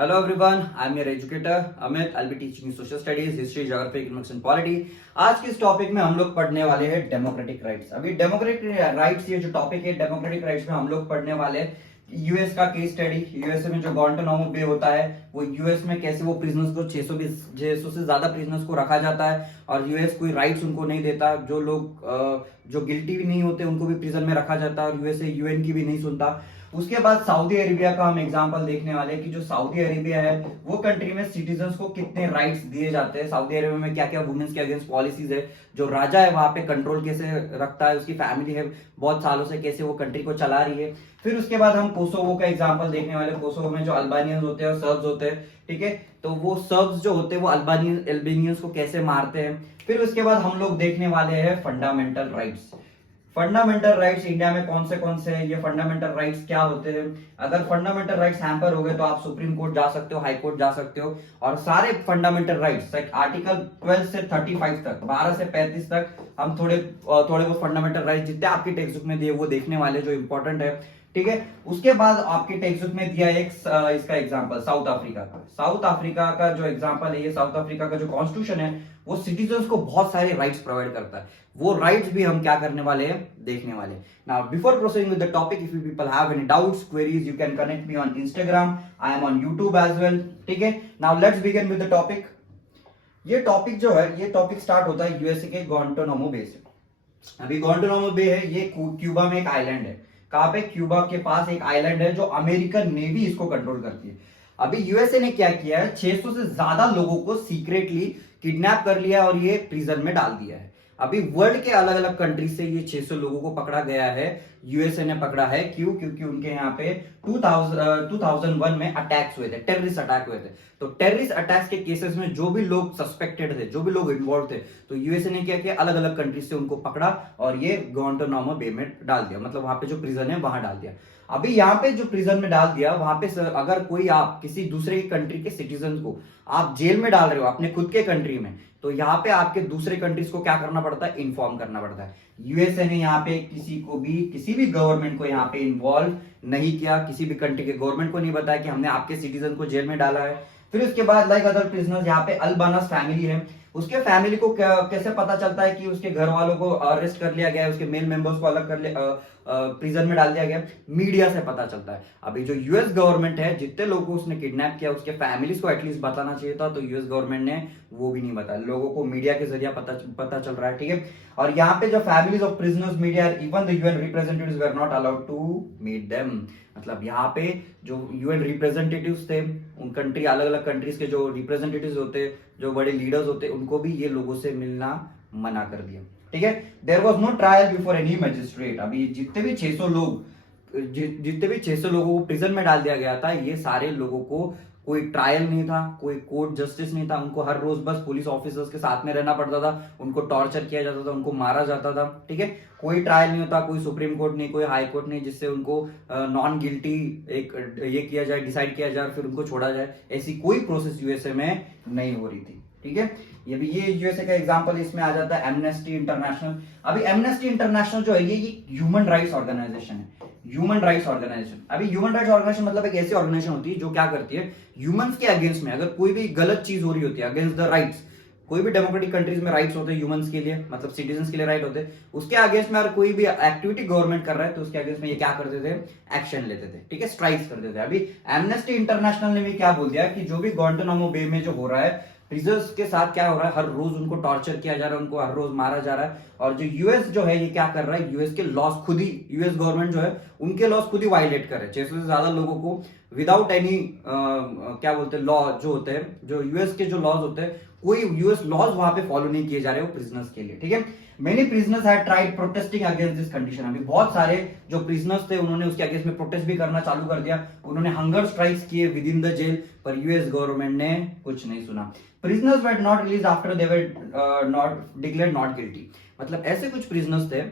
Hello everyone, I'm your educator Amit. I'll be teaching you social studies, history, geography, economics and polity. आज के इस topic में हम लोग पढ़ने वाले हैं डेमोक्रेटिक राइट्स। अभी डेमोक्रेटिक राइट्स ये जो टॉपिक है डेमोक्रेटिक राइट्स में हम लोग पढ़ने वाले हैं यूएस का केस स्टडी। यूएसए में जो गुआंटानामो बे होता है वो यूएस में कैसे वो प्रिजनर्स को 600 से ज्यादा प्रिजनर्स को रखा जाता है और यूएस कोई राइट्स उनको नहीं देता। जो लोग जो गिल्टी भी नहीं होते उनको भी प्रिजन में रखा जाता है और यूएसए यूएन की भी नहीं सुनता। उसके बाद सऊदी अरेबिया का हम एग्जांपल देखने वाले हैं कि जो सऊदी अरेबिया है वो कंट्री में सिटीजन्स को कितने राइट्स दिए जाते हैं। सऊदी अरेबिया में क्या क्या वुमेन्स के अगेंस्ट पॉलिसीज है, जो राजा है वहां पे कंट्रोल कैसे रखता है, उसकी फैमिली है बहुत सालों से कैसे वो कंट्री को चला रही है। फिर उसके बाद हम कोसोवो का एग्जाम्पल देखने वाले। कोसोवो में जो अल्बानियंस होते हैं और सर्ब्स होते हैं, ठीक है, तो वो सर्ब्स जो होते हैं वो अल्बानियंस को कैसे मारते हैं। फिर उसके बाद हम लोग देखने वाले हैं fundamental rights. Fundamental rights India में कौन से हैं, ये फंडामेंटल राइट्स क्या होते हैं। अगर फंडामेंटल राइट्स हैम्पर हो गए तो आप सुप्रीम कोर्ट जा सकते हो, हाई कोर्ट जा सकते हो। और सारे फंडामेंटल राइट्स आर्टिकल 12 से 35 तक, 12 से 35 तक हम थोड़े बहुत फंडामेंटल राइट्स जितने आपकी टेक्स्ट बुक में दिए वो देखने वाले जो इंपॉर्टेंट है, ठीक है। उसके बाद आपके टेक्स्ट बुक में दिया एक इसका एग्जांपल साउथ अफ्रीका का। साउथ अफ्रीका का जो एग्जांपल है, ये साउथ अफ्रीका का जो कॉन्स्टिट्यूशन है वो सिटीजन्स को बहुत सारे राइट्स प्रोवाइड करता है। वो राइट्स भी हम क्या करने वाले हैं, देखने वाले हैं। Now before proceeding with the topic, if you people have any doubts queries you can connect me on Instagram, I am on YouTube as well, ठीक है। Now let's begin with the topic. ये topic जो है ये topic start होता है USA के गुआंटानामो बे से। अभी गुआंटानामो बे है ये क्यूबा में एक आइलैंड है। कहां पे? क्यूबा के पास एक आइलैंड है जो अमेरिकन नेवी इसको कंट्रोल करती है। अभी यूएसए ने क्या किया है, 600 से ज्यादा लोगों को सीक्रेटली किडनैप कर लिया और ये प्रिजन में डाल दिया है। अभी वर्ल्ड के अलग अलग कंट्री से ये 600 लोगों को पकड़ा गया है, यूएसए ने पकड़ा है। क्यों? क्योंकि उनके यहाँ पे 2001 में अटैक्स हुए थे, टेररिस्ट अटैक हुए थे। तो टेररिस्ट अटैक्स के केसेस में जो भी लोग सस्पेक्टेड थे, जो भी लोग इन्वॉल्व थे, तो यूएसए ने क्या किया, अलग अलग कंट्री से उनको पकड़ा और ये गुआंटानामो बे में डाल दिया। मतलब वहां पे जो प्रिजन है वहां डाल दिया। अभी यहाँ पे जो प्रिजन में डाल दिया वहां पे अगर कोई आप किसी दूसरे कंट्री के सिटीजन को आप जेल में डाल रहे हो अपने खुद के कंट्री में, तो यहाँ पे आपके दूसरे कंट्रीज को क्या करना पड़ता है, इन्फॉर्म करना पड़ता है। यूएसए ने यहाँ पे किसी भी गवर्नमेंट को यहाँ पे इन्वॉल्व नहीं किया, किसी भी कंट्री के गवर्नमेंट को नहीं बताया कि हमने आपके सिटीजन को जेल में डाला है। फिर उसके बाद लाइक अदर प्रिजनर्स, यहाँ पे अल्बानस फैमिली है, उसके फैमिली को कैसे पता चलता है कि उसके घर वालों को अरेस्ट कर लिया गया है, उसके मेल मेंबर्स को अलग कर लिया, प्रिजन में डाल दिया गया, मीडिया से पता चलता है। अभी जो यूएस गवर्नमेंट है, जितने लोगों को उसने किडनैप किया उसके फैमिलीज को एटलीस्ट बताना चाहिए था, तो यूएस गवर्नमेंट ने वो भी नहीं बताया। लोगों को मीडिया के जरिए पता चल रहा है, ठीक है। और यहाँ पे जो families of prisoners, media, even the UN representatives were not allowed to meet them. मतलब यहाँ पे जो यूएन रिप्रेजेंटेटिव्स थे, उन कंट्री अलग अलग कंट्रीज के जो रिप्रेजेंटेटिव्स होते, जो बड़े लीडर्स होते, उनको भी ये लोगों से मिलना मना कर दिया, ठीक है। There was no trial before any magistrate. अभी जितने भी 600 लोगों को प्रिजन में डाल दिया गया था, ये सारे लोगों को कोई ट्रायल नहीं था, कोई कोर्ट जस्टिस नहीं था। उनको हर रोज बस पुलिस ऑफिसर्स के साथ में रहना पड़ता था, उनको टॉर्चर किया जाता था, उनको मारा जाता था, ठीक है। कोई ट्रायल नहीं होता, कोई सुप्रीम कोर्ट नहीं, कोई हाई कोर्ट नहीं जिससे उनको नॉन गिल्टी एक ये किया जाए, डिसाइड किया जाए, फिर उनको छोड़ा जाए। ऐसी कोई प्रोसेस यूएसए में नहीं हो रही थी, ठीक है। ये यूएसए का एग्जांपल इसमें आ जाता है एमनेस्टी इंटरनेशनल। अभी एमनेस्टी इंटरनेशनल जो है ये ह्यूमन राइट्स ऑर्गेनाइजेशन है। ह्यूमन राइट्स ऑर्गेनाइजेशन, अभी ह्यूमन राइट्स ऑर्गेनाइजेशन मतलब एक ऐसी ऑर्गेनाइजेशन होती है जो क्या करती है, ह्यूमंस के अगेंस्ट में अगर कोई भी गलत चीज हो रही होती है, अगेंस्ट द राइट्स, कोई भी डेमोक्रेटिक कंट्रीज में राइट्स होते हैं ह्यूमंस के लिए, मतलब सिटीजन्स के लिए राइट होते हैं, उसके अगेंस्ट में अगर कोई भी एक्टिविटी गवर्नमेंट कर रहा है तो उसके अगेंस्ट में ये क्या करते थे, एक्शन लेते थे, ठीक है, स्ट्राइक्स करते थे। अभी एमनेस्टी इंटरनेशनल ने भी क्या बोल दिया कि जो भी गुआंटानामो बे में जो हो रहा है, प्रिजनर्स के साथ क्या हो रहा है, हर रोज उनको टॉर्चर किया जा रहा है, उनको हर रोज मारा जा रहा है। और जो यूएस जो है ये क्या कर रहा है, यूएस के लॉस खुद ही, यूएस गवर्नमेंट जो है उनके लॉस खुद ही वायलेट कर रहे हैं। 600 से ज्यादा लोगों को विदाउट एनी क्या बोलते हैं, लॉ जो होते हैं, जो यूएस के जो लॉज होते हैं, कोई यूएस लॉज वहां पे फॉलो नहीं किए जा रहे वो प्रिजनर्स के लिए, ठीक है। Many prisoners had tried protesting against this condition. अभी बहुत सारे जो प्रिजनर्स थे उन्होंने उसके अगेंस्ट में प्रोटेस्ट भी करना चालू कर दिया, उन्होंने हंगर स्ट्राइक्स किए विद इन द जेल, पर यूएस गवर्नमेंट ने कुछ नहीं सुना। Prisoners were not release after they were not declared not guilty. मतलब ऐसे कुछ प्रिजनर्स थे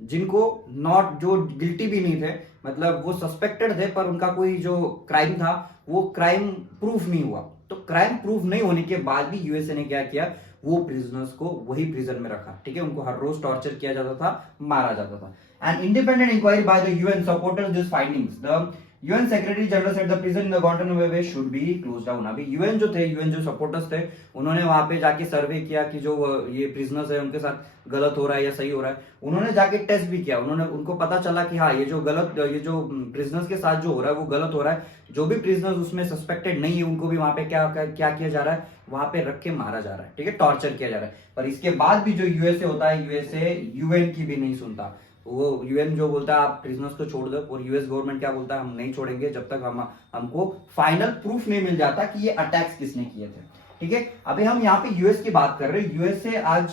जिनको जो गिल्टी भी नहीं थे, मतलब वो सस्पेक्टेड थे पर उनका कोई जो क्राइम था वो क्राइम प्रूफ नहीं हुआ। तो क्राइम प्रूफ नहीं होने के बाद भी यूएसए ने क्या किया, वो प्रिजनर्स को वही प्रिजन में रखा, ठीक है। उनको हर रोज टॉर्चर किया जाता था, मारा जाता था। And independent inquiry by the UN supported this findings. The UN secretary general said the prison in the Guantanamo bay should be close down. अभी यूएन जो थे, यूएन जो सपोर्टर्स थे, उन्होंने वहां पे जाके सर्वे किया कि जो ये प्रिजनर्स है उनके साथ गलत हो रहा है या सही हो रहा है। उन्होंने जाके टेस्ट भी किया, उन्होंने उनको पता चला कि हाँ ये जो प्रिजनर्स के साथ जो हो रहा है वो गलत हो रहा है। जो भी प्रिजनर्स उसमें सस्पेक्टेड नहीं है उनको भी वहां पे क्या क्या किया जा रहा है, वहां पे रख के मारा जा रहा है, ठीक है, टॉर्चर किया जा रहा है। पर इसके बाद भी जो यूएसए होता है, यूएसए यूएन की भी नहीं सुनता। वो यूएन जो बोलता है आप प्रिजनर्स को छोड़ दो, और यूएस गवर्नमेंट क्या बोलता है, हम नहीं छोड़ेंगे जब तक हमको फाइनल प्रूफ नहीं मिल जाता कि ये अटैक्स किसने किए थे, ठीक है। अभी हम यहाँ पे यूएस की बात कर रहे हैं। यूएसए आज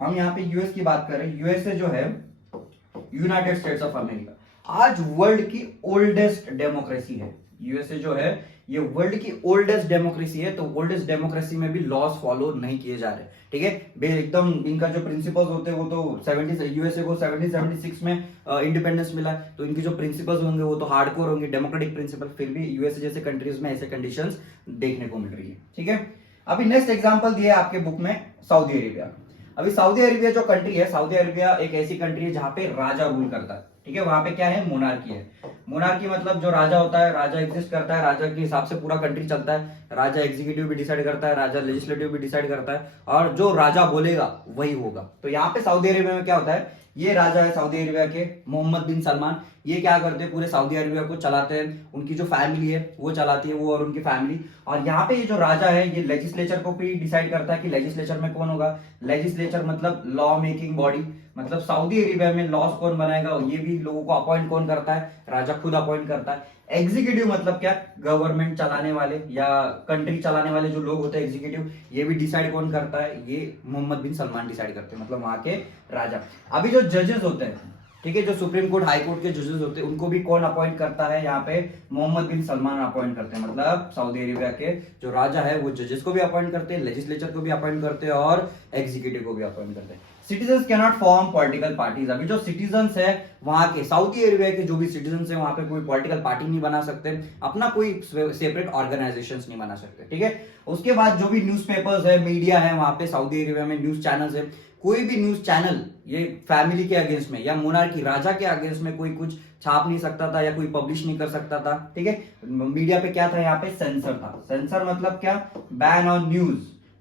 हम यहाँ पे यूएस की बात कर रहे हैं। यूएसए जो है, यूनाइटेड स्टेट्स ऑफ अमेरिका, आज वर्ल्ड की ओल्डेस्ट डेमोक्रेसी है। यूएसए जो है ये वर्ल्ड की ओल्डेस्ट डेमोक्रेसी है। तो ओल्डेस्ट डेमोक्रेसी में भी लॉज फॉलो नहीं किए जा रहे, ठीक है। एकदम इनका जो प्रिंसिपल्स होते हैं वो तो यूएसए को 1776 में इंडिपेंडेंस मिला, तो इनके जो प्रिंसिपल्स होंगे वो तो हार्डकोर होंगे, डेमोक्रेटिक प्रिंसिपल। फिर भी यूएसए जैसे कंट्रीज में ऐसे कंडीशंस देखने को मिल रही है, ठीक है। अभी नेक्स्ट एग्जांपल दिया है आपके बुक में सऊदी अरेबिया। अभी सऊदी अरेबिया जो कंट्री है, सऊदी अरेबिया एक ऐसी कंट्री है जहां पे राजा रूल करता है, ठीक है। वहां पे क्या है, मोनार्की है। मोनार्की मतलब जो राजा होता है, राजा एग्जिस्ट करता है, राजा के हिसाब से पूरा कंट्री चलता है। राजा एग्जीक्यूटिव भी डिसाइड करता है, राजा लेजिस्लेटिव भी डिसाइड करता है, और जो राजा बोलेगा वही होगा। तो यहाँ पे सऊदी अरेबिया में क्या होता है, ये राजा है सऊदी अरेबिया के, मोहम्मद बिन सलमान। ये क्या करते हैं, पूरे सऊदी अरेबिया को चलाते हैं। उनकी जो फैमिली है वो चलाती है, वो और उनकी फैमिली। और यहाँ पे ये जो राजा है ये लेजिस्लेचर को भी डिसाइड करता है कि लेजिस्लेचर में कौन होगा। लेजिस्लेचर मतलब लॉ मेकिंग बॉडी, मतलब सऊदी अरेबिया में लॉस कौन बनाएगा, ये भी लोगों को अपॉइंट कौन करता है, राजा खुद अपॉइंट करता है। एग्जीक्यूटिव मतलब क्या, गवर्नमेंट चलाने वाले या कंट्री चलाने वाले जो लोग होते हैं एग्जीक्यूटिव, ये भी डिसाइड कौन करता है, ये मोहम्मद बिन सलमान डिसाइड करते हैं, मतलब वहां के राजा। अभी जो जजेस होते हैं, ठीक है, जो सुप्रीम कोर्ट हाई कोर्ट के जजेस होते हैं, उनको भी कौन अपॉइंट करता है, यहाँ पे मोहम्मद बिन सलमान अपॉइंट करते हैं। मतलब सऊदी अरेबिया के जो राजा है वो जजेस को भी अपॉइंट करते हैं, लेजिस्लेचर को भी अपॉइंट करते हैं, और एग्जीक्यूटिव को भी अपॉइंट करते हैं। Citizens can not form political parties. अभी जो सिटीजन्स है वहां के, सऊदी अरेबिया के जो भी सिटीजन्स है वहां पे कोई पॉलिटिकल पार्टी नहीं बना सकते, अपना कोई सेपरेट ऑर्गेनाइजेशन नहीं बना सकते, ठीक है। उसके बाद जो भी न्यूज़पेपर्स है, मीडिया है वहां पे सऊदी अरेबिया में, न्यूज चैनल्स है, कोई भी न्यूज चैनल ये फैमिली के अगेंस्ट में या मोनार्की राजा के अगेंस्ट में कोई कुछ छाप नहीं सकता था या कोई पब्लिश नहीं कर सकता था, ठीक है। मीडिया पे क्या था, यहाँ पे सेंसर था। सेंसर मतलब क्या, बैन ऑन न्यूज,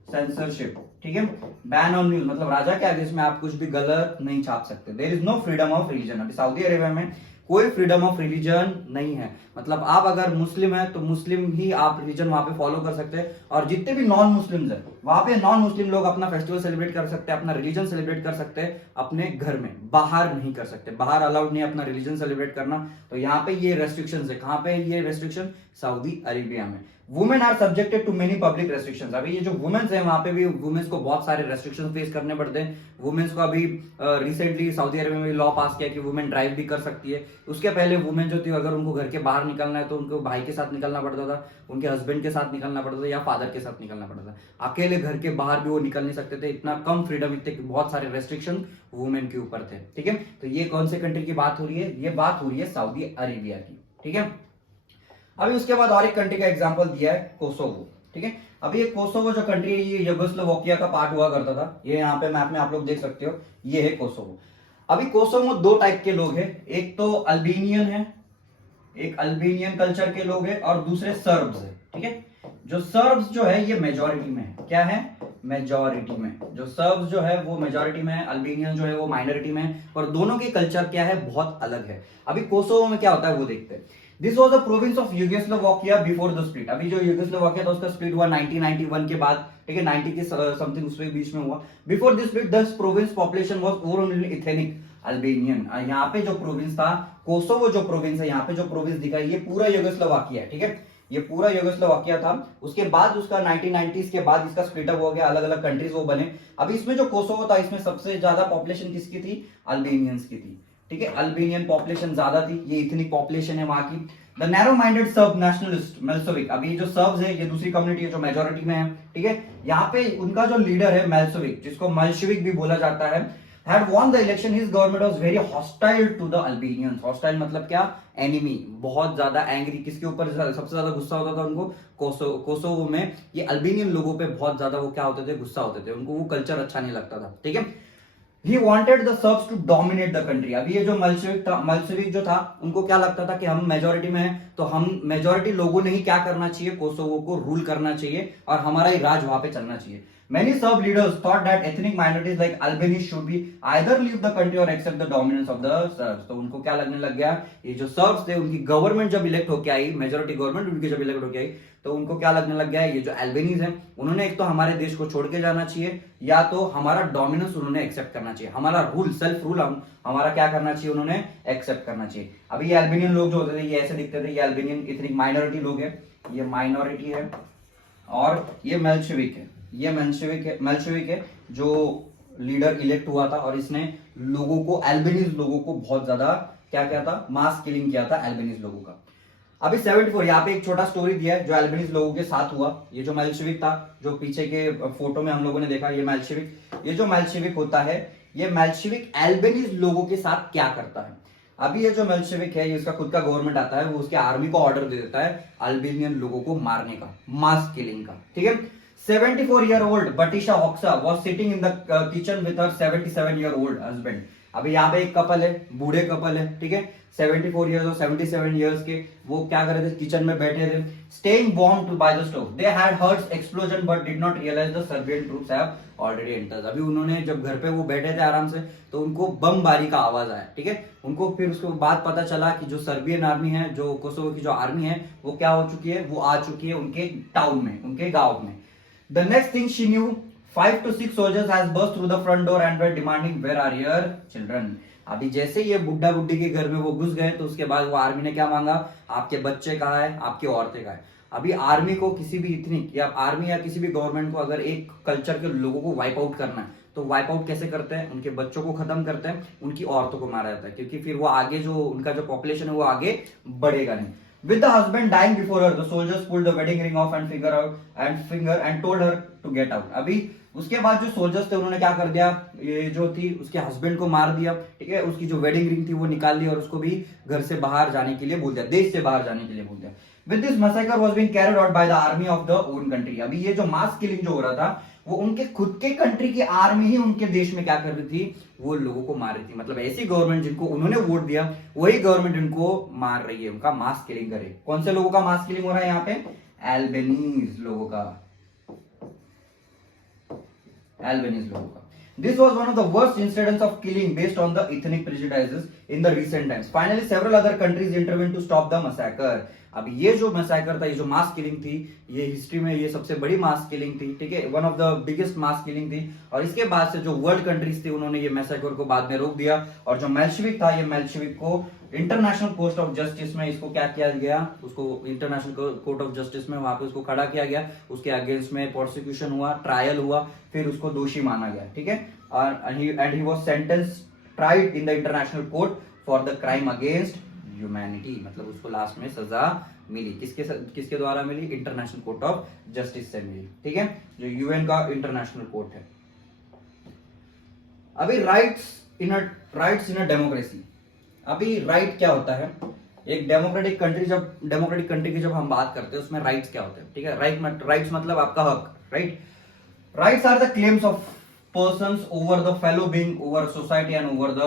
सेंसरशिप, ठीक है। बैन ऑन न्यूज मतलब राजा के अगेंस्ट में आप कुछ भी गलत नहीं छाप सकते। There is no freedom of religion. अभी सऊदी अरेबिया में कोई फ्रीडम ऑफ रिलीजन नहीं है, मतलब आप अगर मुस्लिम है तो मुस्लिम ही आप रिलीजन वहां पे फॉलो कर सकते हैं, और जितने भी नॉन मुस्लिम्स है वहां पे नॉन मुस्लिम लोग अपना फेस्टिवल सेलिब्रेट कर सकते हैं, अपना रिलीजन सेलिब्रेट कर सकते हैं अपने घर में, बाहर नहीं कर सकते। बाहर अलाउड नहीं अपना रिलीजन सेलिब्रेट करना। तो यहाँ पे ये रेस्ट्रिक्शंस है। कहाँ पे ये रेस्ट्रिक्शन, सऊदी अरेबिया में। Women are subjected to many public restrictions. अभी ये जो वुमेन्स है वहां पे भी वुमेन्स को बहुत सारे रेस्ट्रिक्शंस फेस करने पड़ते हैं। वुमेन्स को अभी रिसेंटली सऊदी अरेबिया में लॉ पास किया कि वुमेन ड्राइव भी कर सकती है। उसके पहले वुमेन जो थी अगर उनको घर के बाहर निकलना है तो उनको भाई के साथ निकलना पड़ता था, उनके हस्बैंड के साथ निकलना पड़ता था, या फादर के साथ निकलना पड़ता था। अकेले घर के बाहर भी वो निकल नहीं सकते थे। इतना कम फ्रीडम, इतने बहुत सारे रेस्ट्रिक्शन वुमेन के ऊपर थे, ठीक है। तो ये कौन से कंट्री की बात हो रही है, ये बात हो रही है सऊदी अरेबिया की, ठीक है। अभी उसके बाद और एक कंट्री का एग्जांपल दिया है, कोसोवो, ठीक है। अभी ये कोसोवो जो कंट्री है ये यूगोस्लाविया का पार्ट हुआ करता था। ये यहाँ पे मैप में आप लोग देख सकते हो, ये है कोसोवो। अभी कोसोवो दो टाइप के लोग हैं, एक तो अल्बेनियन है, एक अल्बेनियन कल्चर के लोग हैं, और दूसरे सर्ब्स है, ठीक है। जो सर्ब्स जो है ये मेजोरिटी में है, क्या है, मेजोरिटी में। जो सर्ब्स जो है वो मेजोरिटी में है, अल्बेनियन जो है वो माइनॉरिटी में है, और दोनों के कल्चर क्या है, बहुत अलग है। अभी कोसोवो में क्या होता है वो देखते हैं। This was a province of Yugoslavia before the split. अभी जो यूगोस्लाविया था उसका स्प्लिट हुआ 1991 के बाद, ठीक है, 90 के समथिंग उसके बीच में हुआ। Before this split this province population was overwhelmingly ethnic Albanian. यहाँ पे जो प्रोविंस था कोसोवो, जो प्रोविंस है यहाँ पे जो प्रोविंस दिखा है ये पूरा यूगोस्लाविया है, ठीक है, ये पूरा यूगोस्लाविया था। उसके बाद उसका 1990s के बाद इसका स्प्लिट अप हो गया, अलग अलग कंट्रीज वो बने। अभी इसमें जो कोसोवो था इसमें सबसे ज्यादा पॉपुलेशन किसकी थी, अल्बेनियंस की थी, ठीक है। अल्बेनियन पॉपुलेशन ज्यादा थी, ये इथनिक पॉपुलेशन है वहां की। The narrow minded Serb nationalist Milosevic. अभी जो सर्ब्स है ये दूसरी कम्युनिटी है जो मेजोरिटी में है, ठीक है। यहाँ पे उनका जो लीडर है मेल्सोविक, जिसको मल्शेविक भी बोला जाता है, had won the election. His government was very hostile to the Albanians. Hostile मतलब क्या, एनिमी, बहुत ज्यादा एंग्री। किसके ऊपर सबसे ज्यादा गुस्सा होता था उनको, कोसोवो में। ये अल्बेनियन लोगों पे बहुत ज्यादा वो क्या होते थे, गुस्सा होते थे, उनको वो कल्चर अच्छा नहीं लगता था, ठीक है। He wanted the Serbs to dominate the country. अभी ये जो मल्सेविक जो था, उनको क्या लगता था कि हम मेजोरिटी में हैं, तो हम मेजोरिटी लोगों ने ही क्या करना चाहिए, कोसोवो को रूल करना चाहिए और हमारा ही राज वहां पे चलना चाहिए। Many Serb leaders thought that ethnic minorities like Albanese should be either leave the country or accept the dominance of the Serbs। तो उनको क्या लगने लग गया, ये जो सर्ब्स थे उनकी गवर्नमेंट जब इलेक्ट होके आई, मेजोरिटी गवर्नमेंट उनकी जब इलेक्ट होके आई, तो उनको क्या लगने लग गया, ये जो अल्बेनीज हैं उन्होंने एक तो हमारे देश को छोड़ के जाना चाहिए, या तो हमारा डोमिनेंस उन्होंने एक्सेप्ट करना चाहिए, हमारा रूल, सेल्फ रूल हमारा क्या करना चाहिए, उन्होंने एक्सेप्ट करना चाहिए। अभी ये अल्बेनियन लोग जो होते थे ये ऐसे दिखते थे, ये अल्बेनियन इतनी माइनॉरिटी लोग है, ये माइनॉरिटी है, और ये मेल्शेविक है, ये मेल्शेविक है जो लीडर इलेक्ट हुआ था, और इसने लोगों को, अल्बेनीज लोगों को बहुत ज्यादा क्या किया था, मास किलिंग किया था अल्बेनीज लोगों का। अभी 74 यहाँ पे एक छोटा स्टोरी दिया है जो अल्बेनीज लोगों के साथ हुआ। ये जो मेल्शेविक था, जो पीछे के फोटो में हम लोगों ने देखा, ये जो मेल्शेविक होता है, ये मेल्शेविक अल्बेनीज लोगों के साथ क्या करता है। अभी ये जो मेल्शेविक है, इसका खुद का गवर्नमेंट आता है, वो उसके आर्मी को ऑर्डर दे देता है अल्बेनियन लोगों को मारने का, मास किलिंग का, ठीक है। 74-year-old Batisha Hoxha was sitting in the kitchen with her 77-year-old husband। अभी यहाँ पे एक कपल है, बूढ़े कपल है, ठीक है, 74 ईयर्स और 77 ईयर्स के, वो क्या कर रहे थे, किचन में बैठे थे, staying bomb by the stove. They had heard explosion but did not realize the Serbian troops have already entered. अभी उन्होंने जब घर पे वो बैठे थे आराम से, तो उनको बमबारी का आवाज आया, ठीक है। उनको फिर उसके बाद पता चला कि जो सर्बियन आर्मी है, जो कोसोवो की जो आर्मी है, वो क्या हो चुकी है, वो आ चुकी है उनके टाउन में, उनके गांव में। The next thing she knew, 5 to 6 soldiers has burst through the front door and were demanding where are your children। अभी जैसे ये बुड्ढा बुड्ढी के घर में वो घुस गए, तो उसके बाद वो आर्मी ने क्या मांगा, आपके बच्चे कहाँ है, आपकी औरतें कहाँ है। अभी आर्मी को किसी भी इतनी, या आर्मी या किसी भी गवर्नमेंट को अगर एक कल्चर के लोगों को वाइप आउट करना है, तो वाइप आउट कैसे करते हैं, उनके बच्चों को खत्म करते हैं, उनकी औरतों को मारा जाता है, क्योंकि फिर वो आगे जो उनका जो पॉपुलेशन है वो आगे बढ़ेगा नहीं। With the husband dying before her, the soldiers pulled the wedding ring off and told her to get out। अभी उसके बाद जो सोल्जर्स थे उन्होंने क्या कर दिया, ये जो थी उसके हस्बैंड को मार दिया, ठीक है, उसकी जो वेडिंग रिंग थी वो निकाल ली और उसको भी घर से बाहर जाने के लिए बोल दिया, देश से बाहर जाने के लिए बोल दिया। With this massacre was being carried out by the army of the own country। अभी ये जो मास किलिंग जो हो रहा था, वो उनके खुद के कंट्री की आर्मी ही उनके देश में क्या कर रही थी, वो लोगों को मार रही थी। मतलब ऐसी गवर्नमेंट जिनको उन्होंने वोट दिया, वही गवर्नमेंट इनको मार रही है, उनका मास किलिंग करे। कौन से लोगों का मास किलिंग हो रहा है यहाँ पे, अल्बेनीज लोगों का, अल्बेनीज लोगों का। This was one of the worst incidents of killing based on the ethnic prejudices in the recent times। Finally, several other countries intervened to stop the massacre। अब ये जो मैसेकर था, ये जो मास किलिंग थी, ये हिस्ट्री में ये सबसे बड़ी मास किलिंग थी, ठीक है, one of the biggest mass killing थी। और इसके बाद से जो वर्ल्ड कंट्रीज थी उन्होंने ये मैसेकर को बाद में रोक दिया, और जो मेल्शेविक था, ये मेल्शेविक को इंटरनेशनल कोर्ट ऑफ जस्टिस में इसको क्या किया गया, उसको इंटरनेशनल कोर्ट ऑफ जस्टिस में वहां पे उसको खड़ा किया गया, उसके अगेंस्ट में प्रोसिक्यूशन हुआ, ट्रायल हुआ, फिर उसको दोषी माना गया, ठीक है। And he was sentenced tried in the international court for the crime against humanity. मतलब उसको लास्ट में सजा मिली, किसके द्वारा मिली, इंटरनेशनल कोर्ट ऑफ जस्टिस से मिली, ठीक है, जो यूएन का इंटरनेशनल कोर्ट है। अभी राइट्स इन अ डेमोक्रेसी। अभी राइट क्या होता है, एक डेमोक्रेटिक कंट्री की जब हम बात करते हैं उसमें राइट्स क्या होते हैं, ठीक है। राइट्स मतलब आपका हक, right. Rights are the claims of persons over the fellow being, over society and over the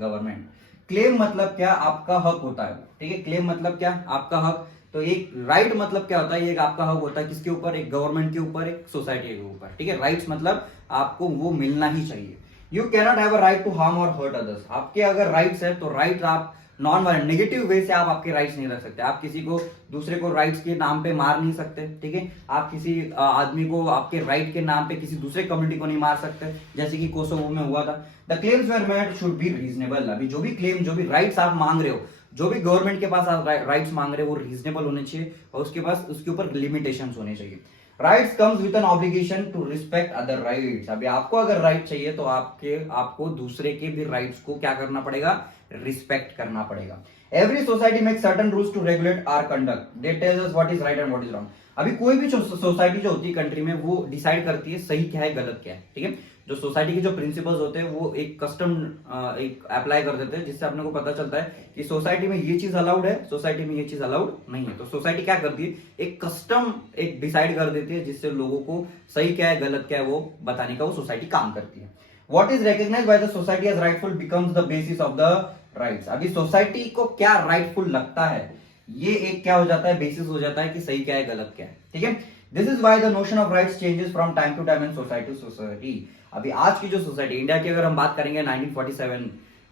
government. Claim मतलब क्या, आपका हक होता है, ठीक है। क्लेम मतलब क्या, आपका हक। तो एक राइट मतलब क्या होता है, एक आपका हक होता है किसके ऊपर, एक गवर्नमेंट के ऊपर, एक सोसाइटी के ऊपर, ठीक है। राइट्स मतलब आपको वो मिलना ही चाहिए। You cannot have a right to harm और हर्ट अदर्स। आपके अगर राइट्स है तो राइट्स आप नॉन वायलेंट, नेगेटिव वे से आप आपके राइट्स नहीं रख सकते। आप किसी को, दूसरे को राइट्स के नाम पे मार नहीं सकते, ठीक है। आप किसी आदमी को आपके राइट के नाम पे किसी दूसरे कम्युनिटी को नहीं मार सकते, जैसे कि कोसोवो में हुआ था। The claims were made should be reasonable. अभी जो भी क्लेम, जो भी राइट्स आप मांग रहे हो, जो भी गवर्नमेंट के पास आप राइट्स मांग रहे हो, वो रीजनेबल होने चाहिए, और उसके पास उसके ऊपर लिमिटेशंस होने चाहिए। Rights comes with an obligation to respect other rights. अभी आपको अगर राइट चाहिए तो आपको दूसरे के भी राइट्स को क्या करना पड़ेगा, रिस्पेक्ट करना पड़ेगा। Every society make certain rules to regulate our conduct, they tell us what is right and what is wrong. अभी कोई भी सोसाइटी जो होती है कंट्री में, वो डिसाइड करती है सही क्या है, गलत क्या है, ठीक है। जो सोसाइटी के जो प्रिंसिपल्स होते हैं वो एक कस्टम एक अप्लाई कर देते हैं, जिससे अपने को पता चलता है कि सोसाइटी में ये चीज अलाउड है, सोसाइटी में ये चीज अलाउड नहीं है। तो सोसाइटी क्या करती है, एक कस्टम एक डिसाइड कर देती है, जिससे लोगों को सही क्या है, गलत क्या है, वो बताने का वो सोसाइटी काम करती है। What is recognized by the society as rightful becomes the basis of the rights. अभी सोसाइटी को क्या राइटफुल लगता है, ये एक क्या हो जाता है, बेसिस हो जाता है कि सही क्या है गलत क्या है, ठीक है। This is why the notion of rights changes from time to time in society to society. अभी आज की जो सोसाइटी, इंडिया की अगर हम बात करेंगे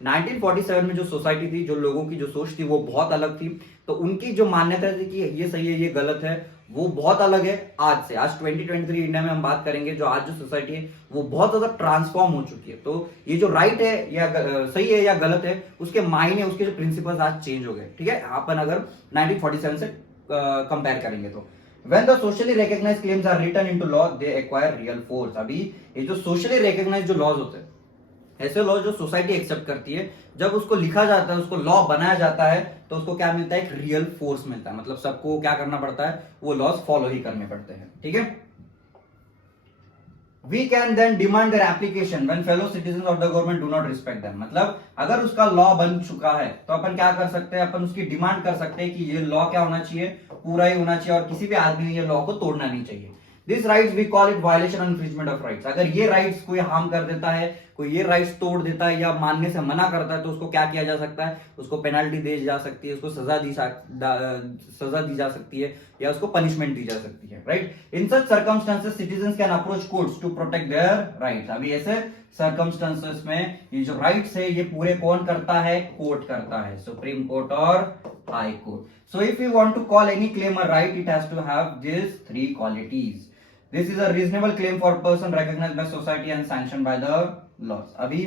1947 में जो सोसाइटी थी, जो लोगों की जो सोच थी वो बहुत अलग थी। तो उनकी जो मान्यता थी कि ये सही है ये गलत है, वो बहुत अलग है आज से। आज 2023 इंडिया में हम बात करेंगे, जो आज जो सोसाइटी है वो बहुत ज्यादा ट्रांसफॉर्म हो चुकी है। तो ये जो राइट है या सही है या गलत है, उसके मायने, उसके जो प्रिंसिपल्स आज चेंज हो गए, ठीक है। अपन अगर 1947 से कंपेयर करेंगे तो When the socially recognized claims are written into law, they acquire real force। अभी ये जो socially recognized जो लॉज होते हैं, ऐसे लॉ जो सोसाइटी एक्सेप्ट करती है, जब उसको लिखा जाता है, उसको लॉ बनाया जाता है, तो उसको क्या मिलता है, एक रियल फोर्स मिलता है। मतलब सबको क्या करना पड़ता है, वो लॉज फॉलो ही करने पड़ते हैं, ठीक है। We can then demand their application when fellow citizens of the government do not respect them। मतलब अगर उसका लॉ बन चुका है तो अपन क्या कर सकते हैं, अपन उसकी डिमांड कर सकते हैं कि ये लॉ क्या होना चाहिए, पूरा ही होना चाहिए और किसी भी आदमी ने ये लॉ को तोड़ना नहीं चाहिए। This rights we call it violation और इन्फ्रिंजमेंट ऑफ राइट्स। अगर ये राइट्स कोई हार्म कर देता है, कोई ये राइट्स तोड़ देता है या मानने से मना करता है, तो उसको क्या किया जा सकता है, उसको पेनल्टी दी जा सकती है, उसको सजा दी जा सकती है या उसको पनिशमेंट दी जा सकती है, right. In such circumstances citizens can approach courts to protect their rights. अभी ऐसे सर्कमस्टेंसेस में ये जो राइट्स है ये पूरे कौन करता है, कोर्ट करता है, सुप्रीम कोर्ट और High Court. So if you want to call any claim a right, it has to have this three qualities. This is a reasonable claim for a person recognized by society and sanctioned by the laws। अभी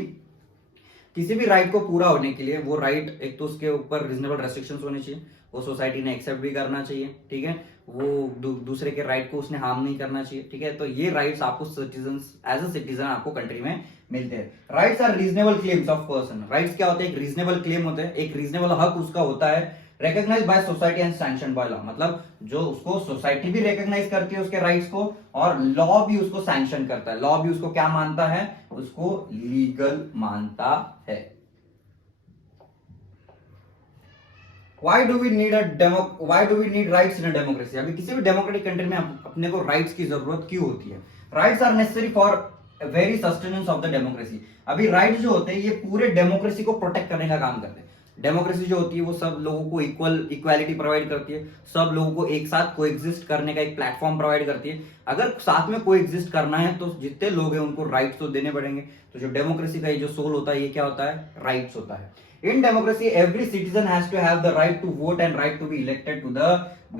किसी भी right को पूरा होने के लिए वो right, एक तो उसके ऊपर रीजनेबल रेस्ट्रिक्शंस होने चाहिए, वो सोसाइटी ने एक्सेप्ट भी करना चाहिए, ठीक है। वो दूसरे के राइट को उसने हार्म नहीं करना चाहिए, ठीक है। तो ये राइट्स आपको सिटीजंस, एज अ सिटीजन आपको कंट्री में मिलते हैं। Rights are reasonable claims of person. Rights क्या होते हैं, एक रीजनेबल क्लेम होते हैं, एक रीजनेबल हक उसका होता है, recognize by society and sanction by law. मतलब जो उसको सोसाइटी भी रिकॉग्नाइज करती है उसके राइट्स को, और लॉ भी उसको सैंक्शन करता है। लॉ भी उसको क्या मानता है, उसको लीगल मानता है। Why do we need rights in a democracy? अभी किसी भी डेमोक्रेटिक कंट्री में अपने को राइट्स की जरूरत क्यों होती है? Rights are necessary for very sustenance of the democracy. अभी राइट्स जो होते हैं ये पूरे डेमोक्रेसी को प्रोटेक्ट करने का काम करते हैं। डेमोक्रेसी जो होती है वो सब लोगों को इक्वालिटी प्रोवाइड करती है, सब लोगों को एक साथ कोएग्जिस्ट करने का एक प्लेटफॉर्म प्रोवाइड करती है। अगर साथ में कोएग्जिस्ट करना है तो जितने लोग हैं उनको राइट्स तो देने पड़ेंगे। तो जो डेमोक्रेसी का ये जो सोल होता है ये क्या होता है, राइट्स होता है। In democracy, every citizen has to have the right to vote and right to be elected to the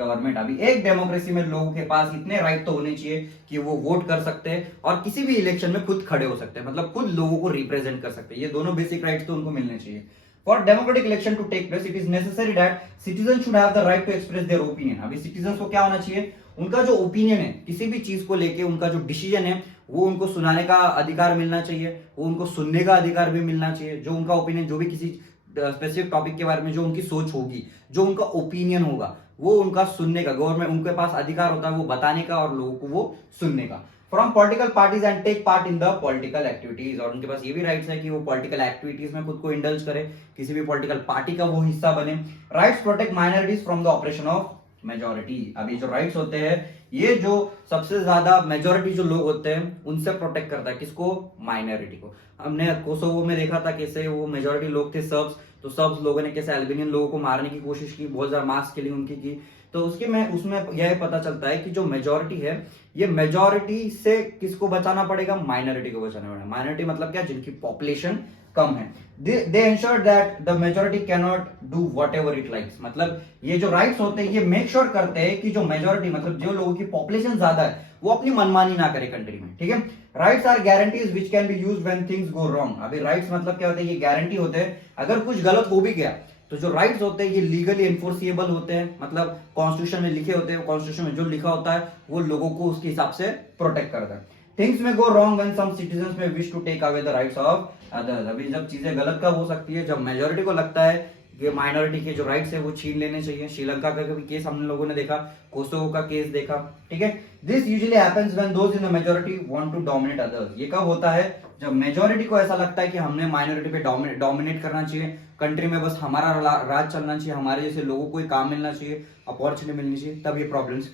government। अभी एक डेमोक्रेसी में लोगों के पास इतने राइट तो होने चाहिए कि वो वोट कर सकते हैं और किसी भी इलेक्शन में खुद खड़े हो सकते हैं, मतलब खुद लोगों को रिप्रेजेंट कर सकते हैं। ये दोनों बेसिक राइट्स तो उनको मिलने चाहिए। For democratic election to take place, it is necessary that citizens should have the right to express their opinion। अभी citizens को क्या होना चाहिए, उनका जो ओपिनियन है किसी भी चीज को लेके, उनका जो डिसीजन है वो उनको सुनाने का अधिकार मिलना चाहिए, वो उनको सुनने का अधिकार भी मिलना चाहिए। जो उनका ओपिनियन, जो भी किसी स्पेसिफिक टॉपिक के बारे में जो उनकी सोच होगी, जो उनका ओपिनियन होगा, वो उनका सुनने का, गवर्नमेंट उनके पास अधिकार होता है वो बताने का और लोगों को वो सुनने का। From political parties and take part in the political activities. और उनके पास ये भी राइट्स है कि वो पॉलिटिकल एक्टिविटीज में खुद को इंडल्ज करे, किसी भी पॉलिटिकल पार्टी का वो हिस्सा बने। Rights protect minorities from the operation of majority. अभी जो राइट्स होते हैं ये जो सबसे ज्यादा मेजोरिटी जो लोग होते हैं उनसे प्रोटेक्ट करता है, किसको, माइनॉरिटी को। हमने कोसोवो में देखा था कैसे वो मेजोरिटी लोग थे सर्ब्स, तो सर्ब्स लोगों ने कैसे अल्बेनियन लोगों को मारने की कोशिश की, बहुत ज्यादा मास किलिंग उनकी की। तो उसमें यह पता चलता है कि जो मेजोरिटी है ये मेजोरिटी से किसको बचाना पड़ेगा, माइनॉरिटी को बचाना पड़ेगा। माइनॉरिटी मतलब क्या, जिनकी पॉपुलेशन कम है। They ensure that the majority can not do what ever it likes. मतलब ये जो राइट्स होते हैं ये मेक श्योर करते हैं कि जो मेजोरिटी, मतलब जो लोगों की पॉपुलेशन ज्यादा है, वो अपनी मनमानी ना करे कंट्री में, ठीक है। Rights are guarantees which can be used when things go wrong. अभी राइट्स मतलब क्या होते हैं, ये गारंटी होते हैं अगर कुछ गलत हो भी गया तो जो राइट्स होते हैं ये लीगली एनफोर्सिएबल होते हैं, मतलब कॉन्स्टिट्यूशन में लिखे होते हैं, कॉन्स्टिट्यूशन में जो लिखा होता है वो लोगों को उसके हिसाब से प्रोटेक्ट करता है। Things may go wrong when some citizens may wish to take away the rights of others. अभी जब चीजें गलत कब हो सकती है, जब मेजोरिटी को लगता है कि माइनॉरिटी के जो राइट्स है वो छीन लेने चाहिए। श्रीलंका का भी केस हम लोगों ने देखा, कोसोवो का केस देखा, ठीक है। This usually happens when those in the majority want to dominate others. ये कब होता है, जब मेजोरिटी को ऐसा लगता है कि हमने माइनॉरिटी पे डोमिनेट करना चाहिए, कंट्री में बस हमारा राज चलना चाहिए, हमारे जैसे लोगों को ही काम मिलना चाहिए, अपॉर्चुनिटी मिलनी चाहिए, तब ये प्रॉब्लम्स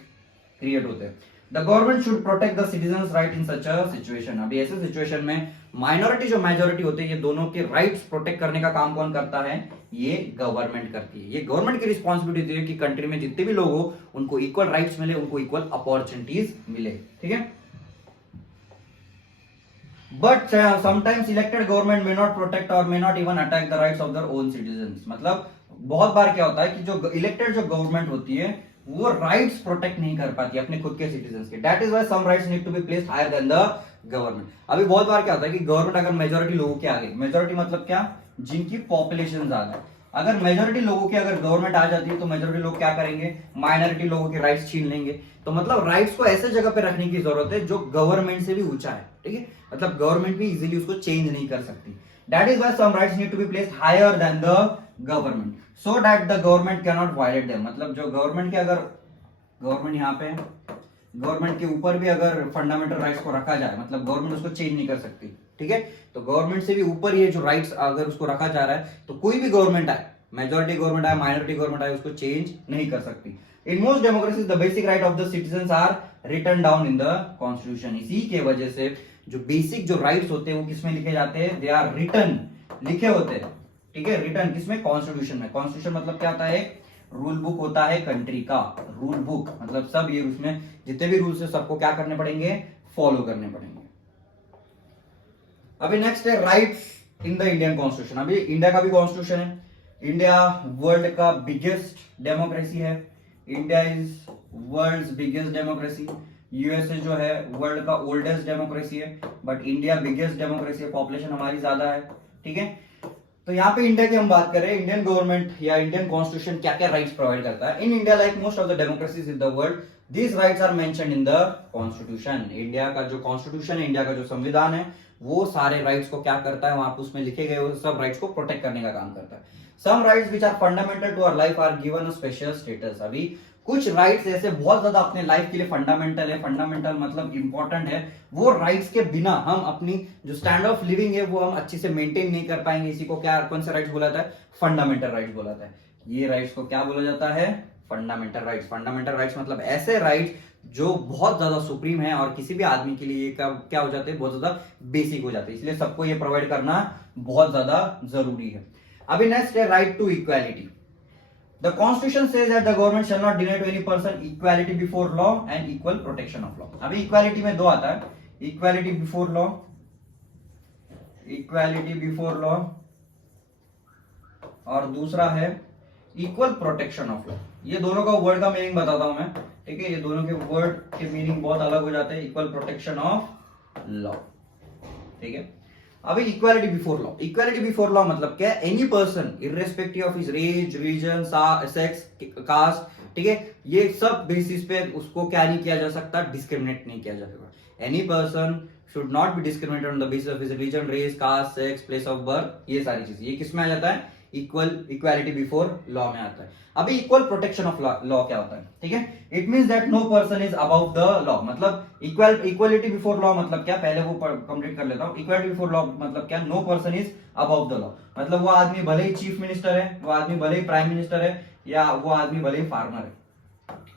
क्रिएट होते हैं। The government should protect the citizens right in such a situation. अभी ऐसे सिचुएशन में माइनॉरिटी जो मेजॉरिटी होते हैं, ये दोनों के राइट्स प्रोटेक्ट करने का काम कौन करता है? ये गवर्नमेंट करती है। ये गवर्नमेंट की रिस्पॉन्सिबिलिटी है कि कंट्री में जितने भी लोग हो उनको इक्वल राइट्स मिले, उनको इक्वल अपॉर्चुनिटीज मिले, ठीक है। But sometimes elected government may not protect और may not even attack the rights of their own citizens. मतलब बहुत बार क्या होता है कि जो इलेक्टेड जो गवर्नमेंट होती है वो राइट्स प्रोटेक्ट नहीं कर पाती अपने खुद के सिटीजंस के। That is why some rights need to be placed higher than the government. अभी बहुत बार क्या होता है कि गवर्नमेंट अगर मेजॉरिटी लोगों के आगे, मेजॉरिटी मतलब क्या? जिनकी पॉपुलेशन ज्यादा है, अगर मेजॉरिटी लोगों की अगर गवर्नमेंट आ जाती है तो मेजॉरिटी लोग क्या करेंगे? माइनॉरिटी लोगों के राइट्स छीन लेंगे। तो मतलब राइट्स को ऐसे जगह पे रखने की जरूरत है जो गवर्नमेंट से भी ऊंचा है, ठीक है। मतलब गवर्नमेंट भी इजीली उसको चेंज नहीं कर सकती। That is why some rights need to be placed higher than the government so that the government cannot violate वायलेट देम। मतलब जो गवर्नमेंट के अगर गवर्नमेंट यहाँ पे गवर्नमेंट के ऊपर भी अगर फंडामेंटल राइट्स को रखा जाए, मतलब गवर्नमेंट उसको चेंज नहीं कर सकती, ठीक है। तो गवर्नमेंट से भी ऊपर ये जो राइट्स अगर उसको रखा जा रहा है तो कोई भी गवर्नमेंट आए, मेजॉरिटी गवर्नमेंट आए, माइनॉरिटी गवर्नमेंट आए, उसको चेंज नहीं कर सकती। In most democracies the basic right of the citizens are written down in the constitution. इसी के वजह से जो बेसिक जो राइट्स होते हैं वो किसमें लिखे जाते हैं? दे आर रिटन, लिखे होते हैं, ठीक है। रिटन किसमें? कॉन्स्टिट्यूशन में। कॉन्स्टिट्यूशन मतलब क्या होता है? रूल बुक होता है कंट्री का, रूल बुक मतलब सब ये उसमें जितने भी रूल्स है सबको क्या करने पड़ेंगे? फॉलो करने पड़ेंगे। अभी नेक्स्ट है rights in the Indian constitution. अभी इंडिया का भी कॉन्स्टिट्यूशन है। इंडिया वर्ल्ड का बिगेस्ट डेमोक्रेसी है। India is world's biggest democracy. USA जो है वर्ल्ड का ओल्डेस्ट डेमोक्रेसी है, बट इंडिया बिगेस्ट डेमोक्रेसी है, पॉपुलेशन हमारी ज्यादा है, ठीक है। तो यहाँ पे इंडिया की हम बात करें, इंडियन गवर्नमेंट या इंडियन कॉन्स्टिट्यूशन क्या क्या राइट्स प्रोवाइड करता है? In India like most of the democracies in the world these rights are mentioned in the constitution. India का जो कॉन्स्टिट्यूशन है, इंडिया का जो संविधान है, वो सारे राइट्स को क्या करता है? वहां पे उसमें लिखे गए सब राइट्स को प्रोटेक्ट करने का काम करता है। Some rights which are fundamental to our life are given a special status. अभी कुछ राइट्स ऐसे बहुत ज्यादा अपने लाइफ के लिए फंडामेंटल है, फंडामेंटल मतलब इंपॉर्टेंट है, वो राइट्स के बिना हम अपनी जो स्टैंडर्ड ऑफ लिविंग है वो हम अच्छे से मेंटेन नहीं कर पाएंगे। इसी को क्या, कौन सा राइट्स बोला जाता है? फंडामेंटल राइट्स बोला जाता है। ये राइट्स को क्या बोला जाता है? Fundamental rights. फंडामेंटल राइट्स मतलब ऐसे राइट्स जो बहुत ज्यादा सुप्रीम है और किसी भी आदमी के लिए क्या हो जाते हैं? बहुत ज्यादा बेसिक हो जाते हैं, इसलिए सबको ये प्रोवाइड करना बहुत ज्यादा जरूरी है। अभी नेक्स्ट है right to equality. The Constitution says that the government shall not deny to any person equality before law and equal protection of law. अभी इक्वालिटी में दो आता है, equality before law, equality before law, और दूसरा है equal protection of law. ये दोनों का वर्ड का मीनिंग बताता हूं मैं, ठीक है। ये दोनों के वर्ड के मीनिंग बहुत अलग हो जाते हैं। इक्वल प्रोटेक्शन ऑफ लॉ, ठीक है। अभी equality before law, equality before law मतलब क्या? Any person irrespective of his race, religion, sex, caste, ठीक है, ये सब बेसिस पे उसको क्या नहीं किया जा सकता? डिस्क्रिमिनेट नहीं किया जा सकता। Any person should not be discriminated on the basis of his religion, race, caste, sex, place of birth, ये सारी चीजें ये किस में आ जाता है? इक्वालिटी बिफोर लॉ में आता है। अभी इक्वल प्रोटेक्शन ऑफ लॉ क्या होता है? ठीक है, it means that no person is above the law. मतलब इक्वालिटी बिफोर लॉ मतलब क्या? पहले वो कंप्लीट कर लेता हूं। इक्वालिटी बिफोर लॉ मतलब क्या? No person is above the law. मतलब वो आदमी भले ही चीफ मिनिस्टर है, वो आदमी भले ही प्राइम मिनिस्टर है, या वो आदमी भले ही फार्मर है,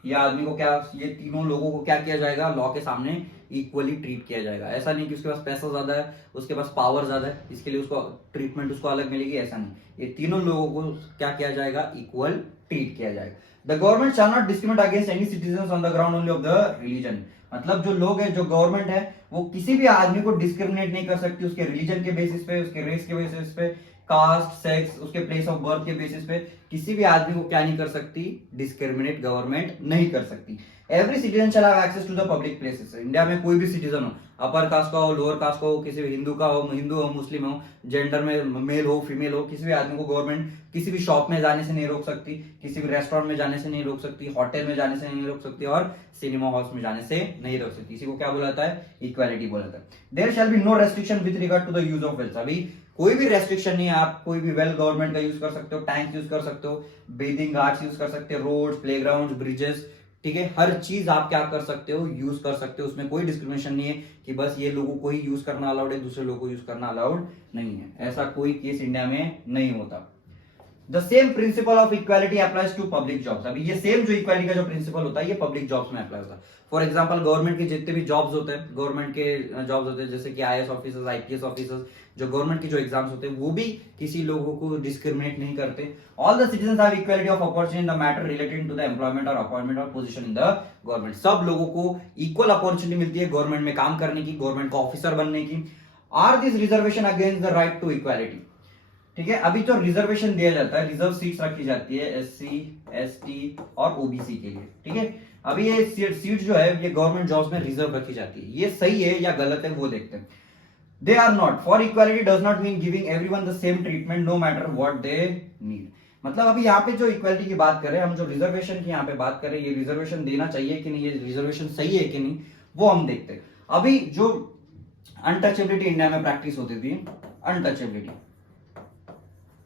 ये आदमी को क्या, ये तीनों लोगों को क्या किया जाएगा? लॉ के सामने इक्वली ट्रीट किया जाएगा। ऐसा नहीं कि उसके पास पैसा ज्यादा है, उसके पास पावर ज्यादा है, इसके लिए उसको ट्रीटमेंट उसको अलग मिलेगी, ऐसा नहीं। ये तीनों लोगों को क्या किया जाएगा? इक्वल ट्रीट किया जाएगा। The government shall not discriminate against any citizen on the ground only of the religion. मतलब जो लोग है, जो गवर्नमेंट है, वो किसी भी आदमी को डिस्क्रिमिनेट नहीं कर सकती उसके रिलीजन के बेसिस पे, उसके रेस के बेसिस पे, कास्ट, सेक्स, उसके प्लेस ऑफ बर्थ के बेसिस पे किसी भी आदमी को क्या नहीं कर सकती? डिस्क्रिमिनेट गवर्नमेंट नहीं कर सकती। Every citizen shall have access to the public places. India में कोई भी सिटीजन हो, अपर कास्ट का हो, लोअर कास्ट का हो, किसी भी हिंदू का हो, हिंदू हो, मुस्लिम हो, जेंडर में मेल हो, फीमेल हो, किसी भी आदमी को गवर्नमेंट किसी भी शॉप में जाने से नहीं रोक सकती, किसी भी रेस्टोरेंट में जाने से नहीं रोक सकती, होटल में जाने से नहीं रोक सकती, और सिनेमा हॉल्स में जाने से नहीं रोक सकती। इसी को क्या बोला जाता है? इक्वालिटी बोला जाता है। There shall be no restriction with regard to the use of wealth. अभी कोई भी रेस्ट्रिक्शन नहीं है, आप कोई भी वेल गवर्नमेंट का यूज कर सकते हो, टैंक यूज कर सकते हो, बेदिंग घाट्स यूज कर सकते हो, रोड्स, प्लेग्राउंड, ब्रिजेस, ठीक है, हर चीज आप क्या कर सकते हो? यूज कर सकते हो। उसमें कोई डिस्क्रिमिनेशन नहीं है कि बस ये लोगों को ही यूज करना अलाउड है, दूसरे लोगों को यूज करना अलाउड नहीं है। ऐसा कोई केस इंडिया में नहीं होता। The same principle of equality applies to public jobs. अभी ये सेम जो इक्वालिटी का जो प्रिंसिपल होता है ये पब्लिक जॉब्स में अप्लाई होता है। फॉर एग्जांपल गवर्नमेंट के जितने भी जॉब्स होते हैं, गवर्नमेंट के जॉब्स होते हैं जैसे कि आईएएस ऑफिसर्स, आईपीएस ऑफिसर्स, जो गवर्नमेंट के जो एग्जाम्स होते हैं वो भी किसी लोगों को डिस्क्रिमिनेट नहीं करते। All the citizens have equality of opportunity in the matter related to the employment और अपॉइंटमेंट और पोजीशन इन द गवर्नमेंट। सब लोगों को इक्वल अपॉर्चुनिटी मिलती है गवर्नमेंट में काम करने की, गवर्नमेंट का ऑफिसर बनने की। Are this reservation against the right to equality? ठीक है, अभी जो रिजर्वेशन दिया जाता है, रिजर्व सीट्स रखी जाती है एससी, एसटी और ओबीसी के लिए। ठीक है, अभी ये सीट जो है ये गवर्नमेंट जॉब्स में रिजर्व रखी जाती है। ये सही है या गलत है वो देखते हैं। They are not for equality does not mean giving everyone the same treatment no matter what they need. मतलब अभी यहाँ पे जो इक्वालिटी की बात करें, हम जो रिजर्वेशन की यहाँ पे बात करें, ये रिजर्वेशन देना चाहिए कि नहीं, ये रिजर्वेशन सही है कि नहीं, वो हम देखते हैं। अभी जो अनटचेबिलिटी इंडिया में प्रैक्टिस होती थी,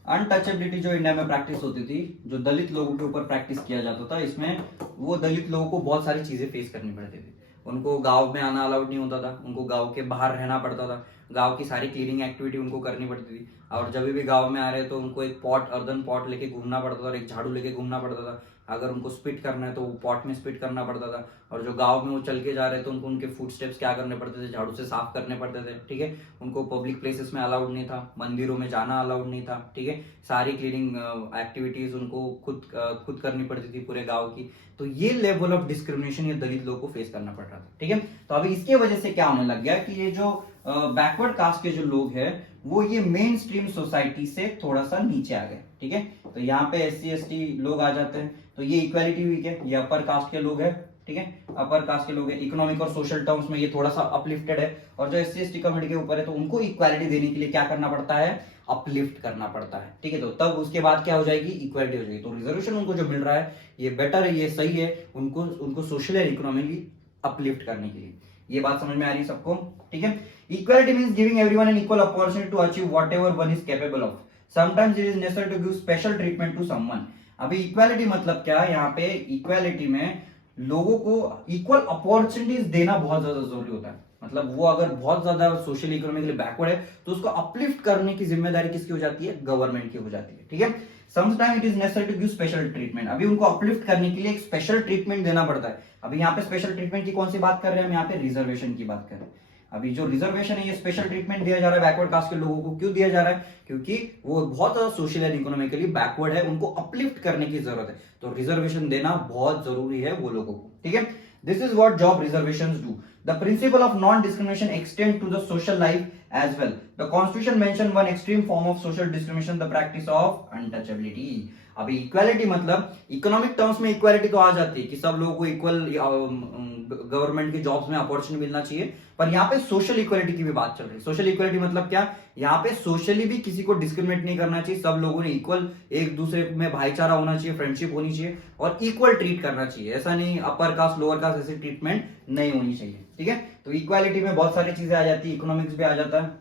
अनटचेबिलिटी जो इंडिया में प्रैक्टिस होती थी, जो दलित लोगों के ऊपर प्रैक्टिस किया जाता था, इसमें वो दलित लोगों को बहुत सारी चीजें फेस करनी पड़ती थी। उनको गांव में आना अलाउड नहीं होता था, उनको गांव के बाहर रहना पड़ता था, गांव की सारी क्लीनिंग एक्टिविटी उनको करनी पड़ती थी। और जब भी गांव में आ रहे तो उनको एक पॉट, अर्दन पॉट लेके घूमना पड़ता था और एक झाड़ू लेके घूमना पड़ता था। अगर उनको स्पिट करना है तो वो पॉट में स्पिट करना पड़ता था। और जो गांव में वो चल के जा रहे थे तो उनको उनके फुट स्टेप्स क्या करने पड़ते थे, झाड़ू से साफ करने पड़ते थे। ठीक है, उनको पब्लिक प्लेसेस में अलाउड नहीं था, मंदिरों में जाना अलाउड नहीं था। ठीक है, सारी क्लीनिंग एक्टिविटीज उनको खुद करनी पड़ती थी पूरे गांव की। तो ये लेवल ऑफ डिस्क्रिमिनेशन ये दलित लोगों को फेस करना पड़ रहा था। ठीक है, तो अभी इसके वजह से क्या होने लग गया कि ये जो बैकवर्ड कास्ट के जो लोग हैं वो ये मेन स्ट्रीम सोसाइटी से थोड़ा सा नीचे आ गए। ठीक है, तो यहाँ पे एससी एसटी लोग आ जाते हैं, तो ये इक्वालिटी वीक है, ये अपर कास्ट के लोग हैं। ठीक है, अपर कास्ट के लोग हैं, इकोनॉमिक और सोशल टर्म्स में ये थोड़ा सा अपलिफ्टेड है। और जो एससी एसटी कम्युनिटी के ऊपर है तो उनको इक्वालिटी देने के लिए क्या करना पड़ता है, अपलिफ्ट करना पड़ता है। ठीक है, तो तब उसके बाद क्या हो जाएगी, इक्वालिटी हो जाएगी। तो रिजर्वेशन उनको जो मिल रहा है ये बेटर है, ये सही है, उनको सोशल एंड इकोनॉमिकली अपलिफ्ट करने के लिए। ये बात समझ में आ रही है सबको? ठीक है, equality means giving everyone an equal opportunity to achieve whatever one is capable of. Sometimes it is necessary to give special treatment to someone. अभी इक्वालिटी मतलब क्या है, यहाँ पे इक्वालिटी में लोगों को इक्वल अपॉर्चुनिटीज देना बहुत ज्यादा जरूरी होता है। मतलब वो अगर बहुत ज्यादा सोशल इकोनॉमिकली बैकवर्ड है तो उसको अपलिफ्ट करने की जिम्मेदारी किसकी हो जाती है, गवर्नमेंट की हो जाती है। ठीक है, sometime it is necessary to give special treatment. अभी उनको अपलिफ्ट करने के लिए एक स्पेशल ट्रीटमेंट देना पड़ता है। अभी यहाँ पे स्पेशल ट्रीटमेंट की कौन सी बात कर रहे हैं हम, यहाँ पे रिजर्वेशन की बात कर रहे हैं। अभी जो रिजर्वेशन है ये स्पेशल ट्रीटमेंट दिया जा रहा है बैकवर्ड कास्ट के लोगों को। क्यों दिया जा रहा है, क्योंकि वो बहुत ज्यादा सोशल एंड इकोनॉमिकली बैकवर्ड है, उनको अपलिफ्ट करने की जरूरत है। तो रिजर्वेशन देना बहुत जरूरी है वो लोगों को। ठीक है, this is what job reservations do. The principle of non-discrimination extend to the social life as well. The Constitution mention one extreme form of social discrimination, the practice of untouchability. अभी इक्वालिटी मतलब economic terms में equality तो आ जाती है कि सब लोगों को इक्वल गवर्नमेंट की जॉब्स में अपॉर्चुनिटी मिलना चाहिए, पर यहाँ पे सोशल इक्वालिटी की भी बात चल रही है। सोशल इक्वालिटी मतलब क्या, यहाँ पे सोशली भी किसी को डिस्क्रिमिनेट नहीं करना चाहिए, सब लोगों ने इक्वल एक दूसरे में भाईचारा होना चाहिए, फ्रेंडशिप होनी चाहिए और इक्वल ट्रीट करना चाहिए। ऐसा नहीं अपर कास्ट लोअर कास्ट ऐसी ट्रीटमेंट नहीं होनी चाहिए। ठीक है, तो इक्वालिटी में बहुत सारी चीजें आ जाती है, इकोनॉमिक्स भी आ जाता है,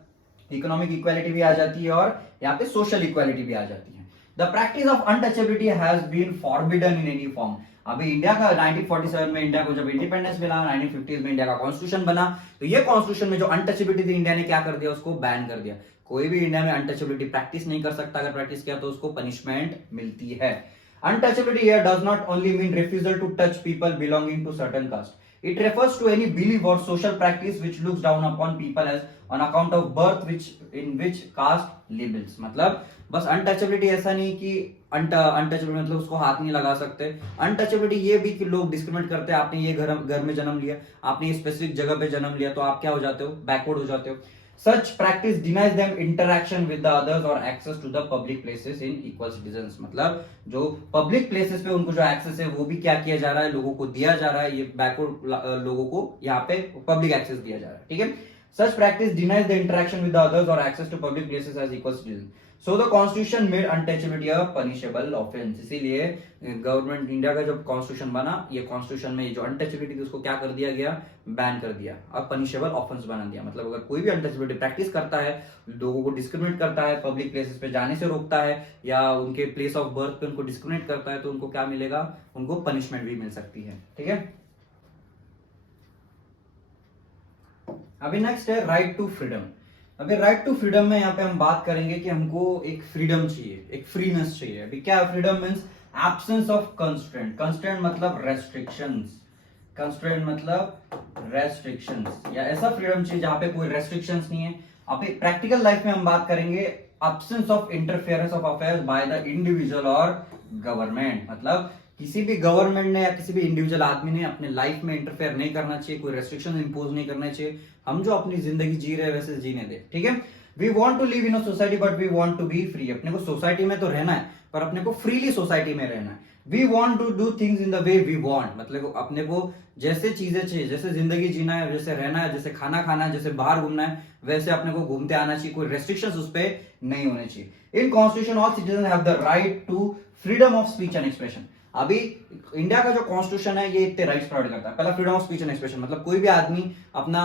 इकोनॉमिक इक्वालिटी भी आ जाती है और यहाँ पे सोशल इक्वालिटी भी आ जाती है। The practice of untouchability has been forbidden in any form. अभी इंडिया का 1947 में इंडिया को जब इंडिपेंडेंस मिला, 1950s में इंडिया का कॉन्स्टिट्यूशन बना, तो ये कॉन्स्टिट्यूशन में जो अनटचेबिलिटी थी इंडिया ने क्या कर दिया, उसको बैन कर दिया। कोई भी इंडिया में अनटचेबिलिटी प्रैक्टिस नहीं कर सकता, अगर प्रैक्टिस किया तो उसको पनिशमेंट मिलती है। Untouchability here does not only mean refusal to touch people belonging to certain caste. It refers to any belief or social practice which looks down upon people as on account of birth in which caste labels. मतलब बस untouchability ऐसा नहीं कि untouchability मतलब उसको हाथ नहीं लगा सकते। अनटचेबिलिटी ये भी कि लोग डिस्क्रिमिनेट करते हैं, आपने ये घर में जन्म लिया, आपने ये स्पेसिफिक जगह पे जन्म लिया तो आप क्या हो जाते हो, बैकवर्ड हो जाते हो। Such practice denies them interaction with the others or access to the public places in equal citizens. मतलब जो public places पे उनको जो access है वो भी क्या किया जा रहा है, लोगों को दिया जा रहा है, ये backward लोगों को यहाँ पे public access दिया जा रहा है। ठीक है, such practice denies the interaction with the others or access to public places as equal citizens. So the constitution made untouchability a punishable offense. इसीलिए गवर्नमेंट इंडिया का जब कॉन्स्टिट्यूशन बना, ये कॉन्स्टिट्यूशन में जो अनटचेबिलिटी थी उसको क्या कर दिया गया, बैन कर दिया और पनिशेबल ऑफेंस बना दिया। मतलब अगर कोई भी अनटचेबिलिटी प्रैक्टिस करता है, लोगों को डिस्क्रिमिनेट करता है, पब्लिक प्लेसेस पे जाने से रोकता है या उनके प्लेस ऑफ बर्थ पे उनको डिस्क्रिमिनेट करता है तो उनको क्या मिलेगा, उनको पनिशमेंट भी मिल सकती है। ठीक है, अभी नेक्स्ट है राइट टू फ्रीडम। अभी राइट टू फ्रीडम में यहाँ पे हम बात करेंगे कि हमको एक फ्रीडम चाहिए, एक फ्रीनेस चाहिए। अभी क्या freedom means absence of constraint. Constraint मतलब रेस्ट्रिक्शंस, कंस्ट्रेंट मतलब रेस्ट्रिक्शंस, या ऐसा फ्रीडम चाहिए जहां पे कोई रेस्ट्रिक्शंस नहीं है। अभी प्रैक्टिकल लाइफ में हम बात करेंगे absence of interference of affairs by the individual और गवर्नमेंट। मतलब किसी भी गवर्नमेंट ने या किसी भी इंडिविजुअल आदमी ने अपने लाइफ में इंटरफेयर नहीं करना चाहिए, कोई रेस्ट्रिक्शन इंपोज नहीं करना चाहिए। हम जो अपनी जिंदगी जी रहे हैं वैसे जीने दे, ठीक है। We want to live in a society but we want to be free. अपने को सोसाइटी में तो रहना है पर अपने को फ्रीली सोसाइटी में रहना है। We want to do things in the way we want, मतलब अपने को जैसे चीजें चाहिए, जैसे जिंदगी जीना है, जैसे रहना है, जैसे खाना खाना है, जैसे बाहर घूमना है, वैसे अपने को घूमते आना चाहिए। कोई रेस्ट्रिक्शंस उस पर नहीं होने चाहिए। In constitution all citizen have the right to freedom of speech and expression. अभी इंडिया का जो कॉन्स्टिट्यूशन है ये इतने राइट्स प्रोवाइड करता है। पहला freedom of speech and expression, मतलब कोई भी आदमी अपना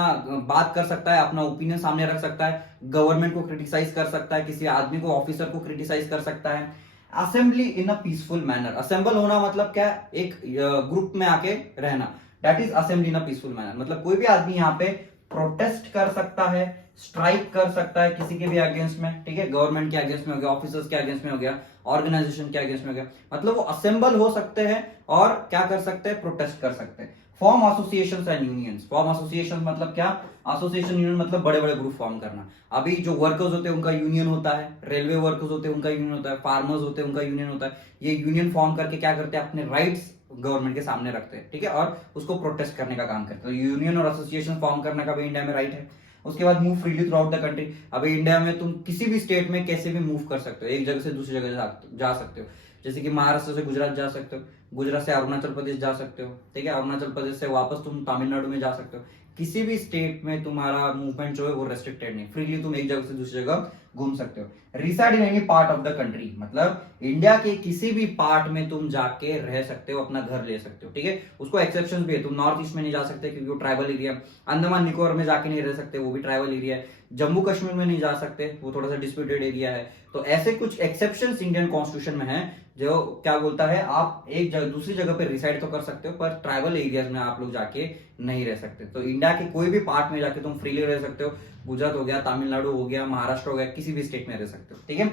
बात कर सकता है, अपना ओपिनियन सामने रख सकता है, गवर्नमेंट को क्रिटिसाइज कर सकता है, किसी आदमी को, ऑफिसर को क्रिटिसाइज कर सकता है। Assembly in a peaceful manner, assemble होना मतलब क्या, एक ग्रुप में आके रहना, that is assembly in a peaceful manner. मतलब कोई भी आदमी यहाँ पे प्रोटेस्ट कर सकता है, स्ट्राइक कर सकता है किसी के भी अगेंस्ट में, ठीक है। गवर्नमेंट के अगेंस्ट में हो गया, ऑफिसर्स के अगेंस्ट में हो गया, ऑर्गेनाइजेशन के अगेंस्ट में हो गया। मतलब वो असेंबल हो सकते हैं और क्या कर सकते हैं, प्रोटेस्ट कर सकते हैं। Form associations and unions. Form association मतलब क्या, एसोसिएशन यूनियन मतलब बड़े बड़े ग्रुप फॉर्म करना। अभी जो वर्कर्स होते हैं उनका यूनियन होता है, रेलवे वर्कर्स होते हैं उनका यूनियन होता है, फार्मर्स होते हैं उनका यूनियन होता है। ये यूनियन फॉर्म करके क्या करते हैं, अपने राइट्स गवर्नमेंट के सामने रखते हैं, ठीक है, और उसको प्रोटेस्ट करने का काम करते हैं। तो यूनियन और एसोसिएशन फॉर्म करने का भी इंडिया में राइट है। उसके बाद move freely through out the country. अभी इंडिया में तुम किसी भी स्टेट में कैसे भी मूव कर सकते हो, एक जगह से दूसरी जगह जा सकते हो। जैसे कि महाराष्ट्र से गुजरात जा सकते हो, गुजरात से अरुणाचल प्रदेश जा सकते हो, ठीक है, अरुणाचल प्रदेश से वापस तुम तमिलनाडु में जा सकते हो। किसी भी स्टेट में तुम्हारा मूवमेंट जो है वो रेस्ट्रिक्टेड नहीं, फ्रीली तुम एक जगह से दूसरी जगह घूम सकते हो। Reside in any part of the country, मतलब इंडिया के किसी भी पार्ट में तुम जाके रह सकते हो, अपना घर ले सकते हो, ठीक है। उसको एक्सेप्शन भी है, तुम नॉर्थ ईस्ट में नहीं जा सकते क्योंकि वो ट्राइबल एरिया। अंडमान निकोबार में जाके नहीं रह सकते, वो भी ट्राइबल एरिया है। जम्मू कश्मीर में नहीं जा सकते, वो थोड़ा सा डिस्प्यूटेड एरिया है। तो ऐसे कुछ एक्सेप्शन इंडियन कॉन्स्टिट्यूशन में है जो क्या बोलता है, आप एक जगह दूसरी जगह पे रिसाइड तो कर सकते हो पर ट्राइबल एरियाज में आप लोग जाके नहीं रह सकते। तो इंडिया के कोई भी पार्ट में जाके तुम फ्रीली रह सकते हो। गुजरात हो गया, तमिलनाडु हो गया, महाराष्ट्र हो गया, किसी भी स्टेट में रह सकते हो, ठीक है।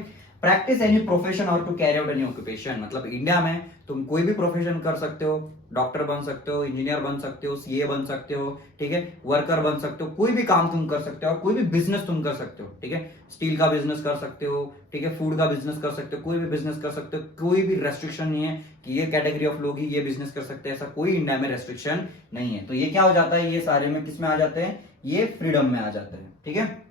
प्रैक्टिस एनी प्रोफेशन और to carry out any occupation, मतलब इंडिया में तुम कोई भी प्रोफेशन कर सकते हो, डॉक्टर बन सकते हो, इंजीनियर बन सकते हो, सीए बन सकते हो, ठीक है, वर्कर बन सकते हो, कोई भी काम तुम कर सकते हो, कोई भी बिजनेस तुम कर सकते हो, ठीक है। स्टील का बिजनेस कर सकते हो, ठीक है, फूड का बिजनेस कर सकते हो, कोई भी बिजनेस कर सकते हो। कोई भी रेस्ट्रिक्शन नहीं है कि ये कैटेगरी ऑफ लोग ही ये बिजनेस कर सकते हैं, ऐसा कोई इंडिया में रेस्ट्रिक्शन नहीं है। तो ये क्या हो जाता है, ये सारे में किस में आ जाते हैं, ये फ्रीडम में आ जाते हैं, ठीक है।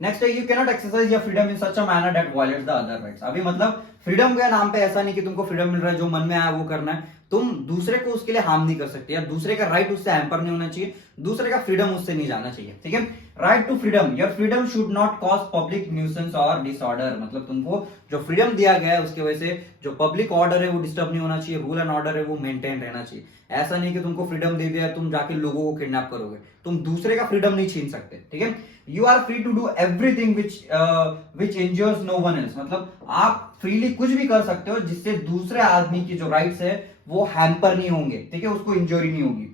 नेक्स्ट है, you cannot exercise your freedom in such a manner that violates the other rights. अभी मतलब फ्रीडम के नाम पे ऐसा नहीं कि तुमको फ्रीडम मिल रहा है, जो मन में आया वो करना है। तुम दूसरे को उसके लिए हार्म नहीं कर सकते, या दूसरे का राइट उससे हैम्पर नहीं होना चाहिए, दूसरे का फ्रीडम उससे नहीं जाना चाहिए, ठीक है। Right to freedom, your freedom should not cause public nuisance और डिसऑर्डर, मतलब तुमको जो फ्रीडम दिया गया है उसकी वजह से जो पब्लिक ऑर्डर है वो डिस्टर्ब नहीं होना चाहिए, रूल एंड ऑर्डर है वो मेंटेन रहना चाहिए। ऐसा नहीं कि तुमको फ्रीडम दे दिया तुम जाके लोगों को किडनैप करोगे, तुम दूसरे का फ्रीडम नहीं छीन सकते, ठीक है। You are free to do everything which injures no one else, मतलब आप फ्रीली कुछ भी कर सकते हो जिससे दूसरे आदमी की जो राइट्स है वो हैम्पर नहीं होंगे, ठीक है, उसको इंजरी नहीं होगी।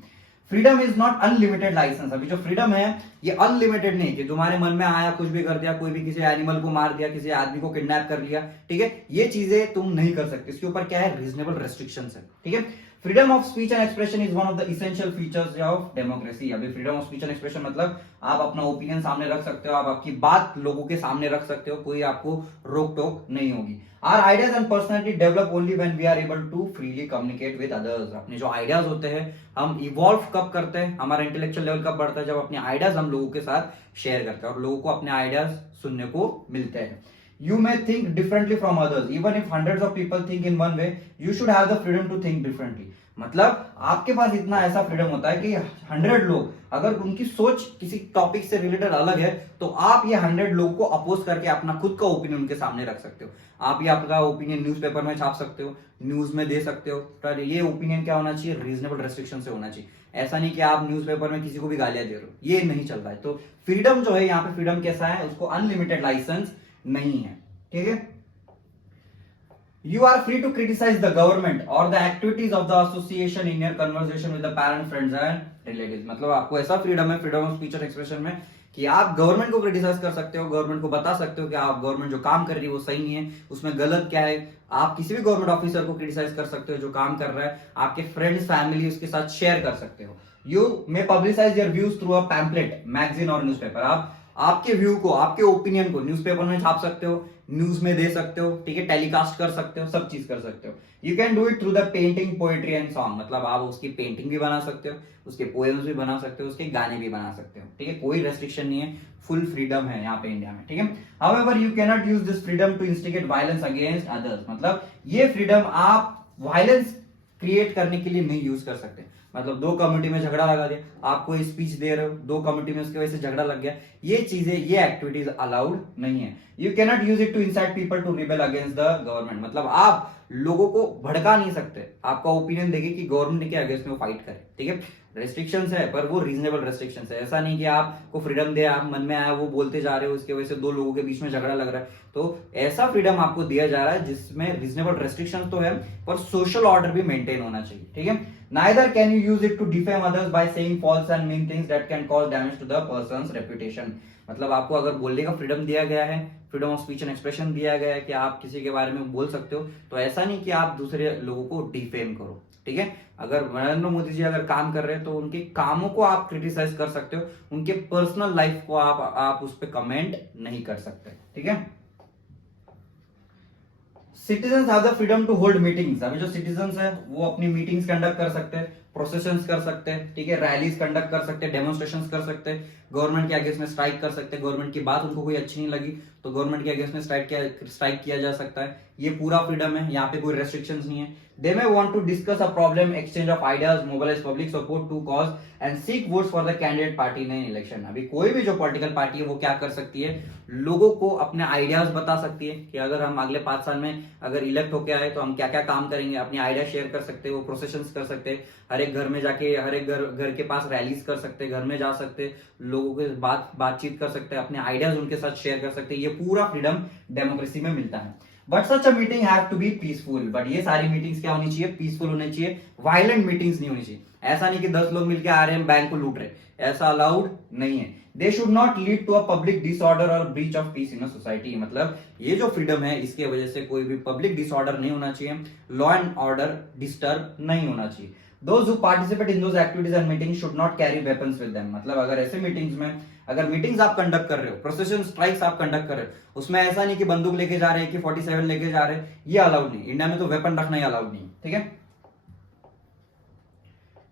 Freedom is not unlimited license, अभी जो फ्रीडम है ये अनलिमिटेड नहीं कि तुम्हारे मन में आया कुछ भी कर दिया, कोई भी किसी एनिमल को मार दिया, किसी आदमी को किडनैप कर लिया, ठीक है, ये चीजें तुम नहीं कर सकते। इसके ऊपर क्या है, रीजनेबल रेस्ट्रिक्शंस है, ठीक है। Freedom of speech and expression is one of the essential features of democracy. अभी freedom of speech and expression मतलब आप अपना ओपिनियन सामने रख सकते हो, आप आपकी बात लोगों के सामने रख सकते हो, कोई आपको रोक टोक नहीं होगी। Our ideas and personality develop only when we are able to freely communicate with others. अपने जो आइडियाज होते हैं हम इवॉल्व कब करते हैं, हमारा इंटेलेक्चुअल लेवल कब बढ़ता है, जब अपने आइडियाज हम लोगों के साथ शेयर करते हैं और लोगों को अपने आइडियाज सुनने को मिलते हैं। You may think differently from others. Even if hundreds of people think in one way, you should have the freedom to think differently. मतलब आपके पास इतना ऐसा फ्रीडम होता है कि 100 लोग अगर उनकी सोच किसी टॉपिक से रिलेटेड अलग है तो आप ये 100 लोगों को अपोज करके अपना खुद का ओपिनियन उनके सामने रख सकते हो। आप ये आपका ओपिनियन न्यूज़पेपर में छाप सकते हो, न्यूज में दे सकते हो। पर ये ओपिनियन क्या होना चाहिए, रीजनेबल रेस्ट्रिक्शन से होना चाहिए। ऐसा नहीं कि आप न्यूज़पेपर में किसी को भी गालियां दे रहे हो, ये नहीं चल रहा है। तो फ्रीडम जो है यहाँ पे, फ्रीडम कैसा है, उसको अनलिमिटेड लाइसेंस नहीं है, ठीक है। You are free to criticize the government or the activities of the association in your conversation with the parents, friends and relatives. मतलब आपको ऐसा फ्रीडम है, फ्रीडम ऑफ स्पीच और एक्सप्रेशन में, कि आप गवर्नमेंट को क्रिटिसाइज कर सकते हो, गवर्नमेंट को बता सकते हो कि आप गवर्नमेंट जो काम कर रही है वो सही नहीं है, उसमें गलत क्या है। आप किसी भी गवर्नमेंट ऑफिसर को क्रिटिसाइज कर सकते हो जो काम कर रहा है, आपके फ्रेंड्स फैमिली उसके साथ शेयर कर सकते हो। You may publicise your views through a pamphlet, magazine और न्यूज़पेपर। आप आपके व्यू को, आपके ओपिनियन को न्यूज़पेपर में छाप सकते हो, न्यूज में दे सकते हो, ठीक है, टेलीकास्ट कर सकते हो, सब चीज कर सकते हो। You can do it through the painting, poetry and song. मतलब आप उसकी पेंटिंग भी बना सकते हो, उसके पोएम्स भी बना सकते हो, उसके गाने भी बना सकते हो, ठीक है, कोई रेस्ट्रिक्शन नहीं है, फुल फ्रीडम है यहाँ पे इंडिया में, ठीक है। However you can not use this freedom to instigate violence against others. मतलब ये फ्रीडम आप वायलेंस क्रिएट करने के लिए नहीं यूज कर सकते। मतलब दो कम्युनिटी में झगड़ा लगा दिया, आप कोई स्पीच दे रहे हो, दो कम्युनिटी में उसकी वजह से झगड़ा लग गया, ये चीजें, ये एक्टिविटीज अलाउड नहीं है। You can not use it to incite people to rebel against the government. मतलब आप लोगों को भड़का नहीं सकते, आपका ओपिनियन देके कि गवर्नमेंट के अगेंस्ट में वो फाइट करे, ठीक है। रेस्ट्रिक्शंस है पर वो रीजनेबल रेस्ट्रिक्शंस है, ऐसा नहीं कि आपको फ्रीडम दे, आप मन में आया वो बोलते जा रहे हो, उसकी वजह से दो लोगों के बीच में झगड़ा लग रहा है। तो ऐसा फ्रीडम आपको दिया जा रहा है जिसमें रीजनेबल रेस्ट्रिक्शंस तो है पर सोशल ऑर्डर भी मेंटेन होना चाहिए, ठीक है। Neither can you use it to defame others by saying false and mean things that can cause damage to the person's reputation. मतलब आपको अगर बोलने का फ्रीडम दिया गया है, freedom of speech and expression दिया गया है कि आप किसी के बारे में बोल सकते हो, तो ऐसा नहीं कि आप दूसरे लोगों को डिफेम करो, ठीक है। अगर नरेंद्र मोदी जी अगर काम कर रहे हैं तो उनके कामों को आप क्रिटिसाइज कर सकते हो, उनके पर्सनल लाइफ को आप उस पर कमेंट नहीं कर सकते, ठीक है। Citizens have the freedom to hold meetings. अभी जो सिटीजन्स है वो अपनी मीटिंग्स कंडक्ट कर सकते हैं, प्रोसेशंस कर सकते हैं, ठीक है, रैलीज कंडक्ट कर सकते हैं, डेमोन्स्ट्रेशंस कर सकते हैं, गवर्नमेंट के अगेंस्ट में स्ट्राइक कर सकते हैं, गवर्नमेंट की बात उनको कोई अच्छी नहीं लगी तो गवर्नमेंट के अगेंस्ट में स्ट्राइक किया जा सकता है। ये पूरा फ्रीडम है, यहाँ पे कोई रेस्ट्रिक्शंस नहीं है। They may want to discuss a problem, exchange of ideas, mobilize public support to cause and seek votes for the candidate party in an election। अभी कोई भी जो पॉलिटिकल पार्टी है वो क्या कर सकती है, लोगों को अपने आइडियाज बता सकती है कि अगर हम अगले 5 साल में अगर इलेक्ट होके आए तो हम क्या क्या काम करेंगे, अपनी आइडिया शेयर कर सकते हैं, वो प्रोसेशंस कर सकते हैं, हर एक घर में जाके, हर एक घर के पास रैलीज कर सकते हैं, घर में जा सकते हैं, लोगों के बातचीत कर सकते हैं, अपने आइडियाज उनके साथ शेयर कर सकते हैं। ये पूरा फ्रीडम डेमोक्रेसी में मिलता है। But such a meeting have to be peaceful. But ये सारी मीटिंग्स क्या होनी चाहिए, पीसफुल होनी चाहिए, वायलेंट मीटिंग्स नहीं होनी चाहिए। ऐसा नहीं कि 10 लोग मिलकर आ रहे हैं बैंक को लूट रहे, ऐसा अलाउड नहीं है। They should not lead to a public disorder और breach of peace in a society. मतलब ये जो फ्रीडम है इसके वजह से कोई भी पब्लिक डिसऑर्डर नहीं होना चाहिए, लॉ एंड ऑर्डर डिस्टर्ब नहीं होना चाहिए। Those who participate in those activities and meetings should not carry weapons with them। मतलब अगर ऐसे मीटिंग्स में, अगर मीटिंग्स आप कंडक्ट कर रहे हो, प्रोसेशन स्ट्राइक्स आप कंडक्ट कर रहे हो, उसमें ऐसा नहीं कि बंदूक लेके जा रहे हैं कि 47 लेके जा रहे हैं, ये अलाउड नहीं। इंडिया में तो वेपन रखना ही अलाउड नहीं, ठीक है।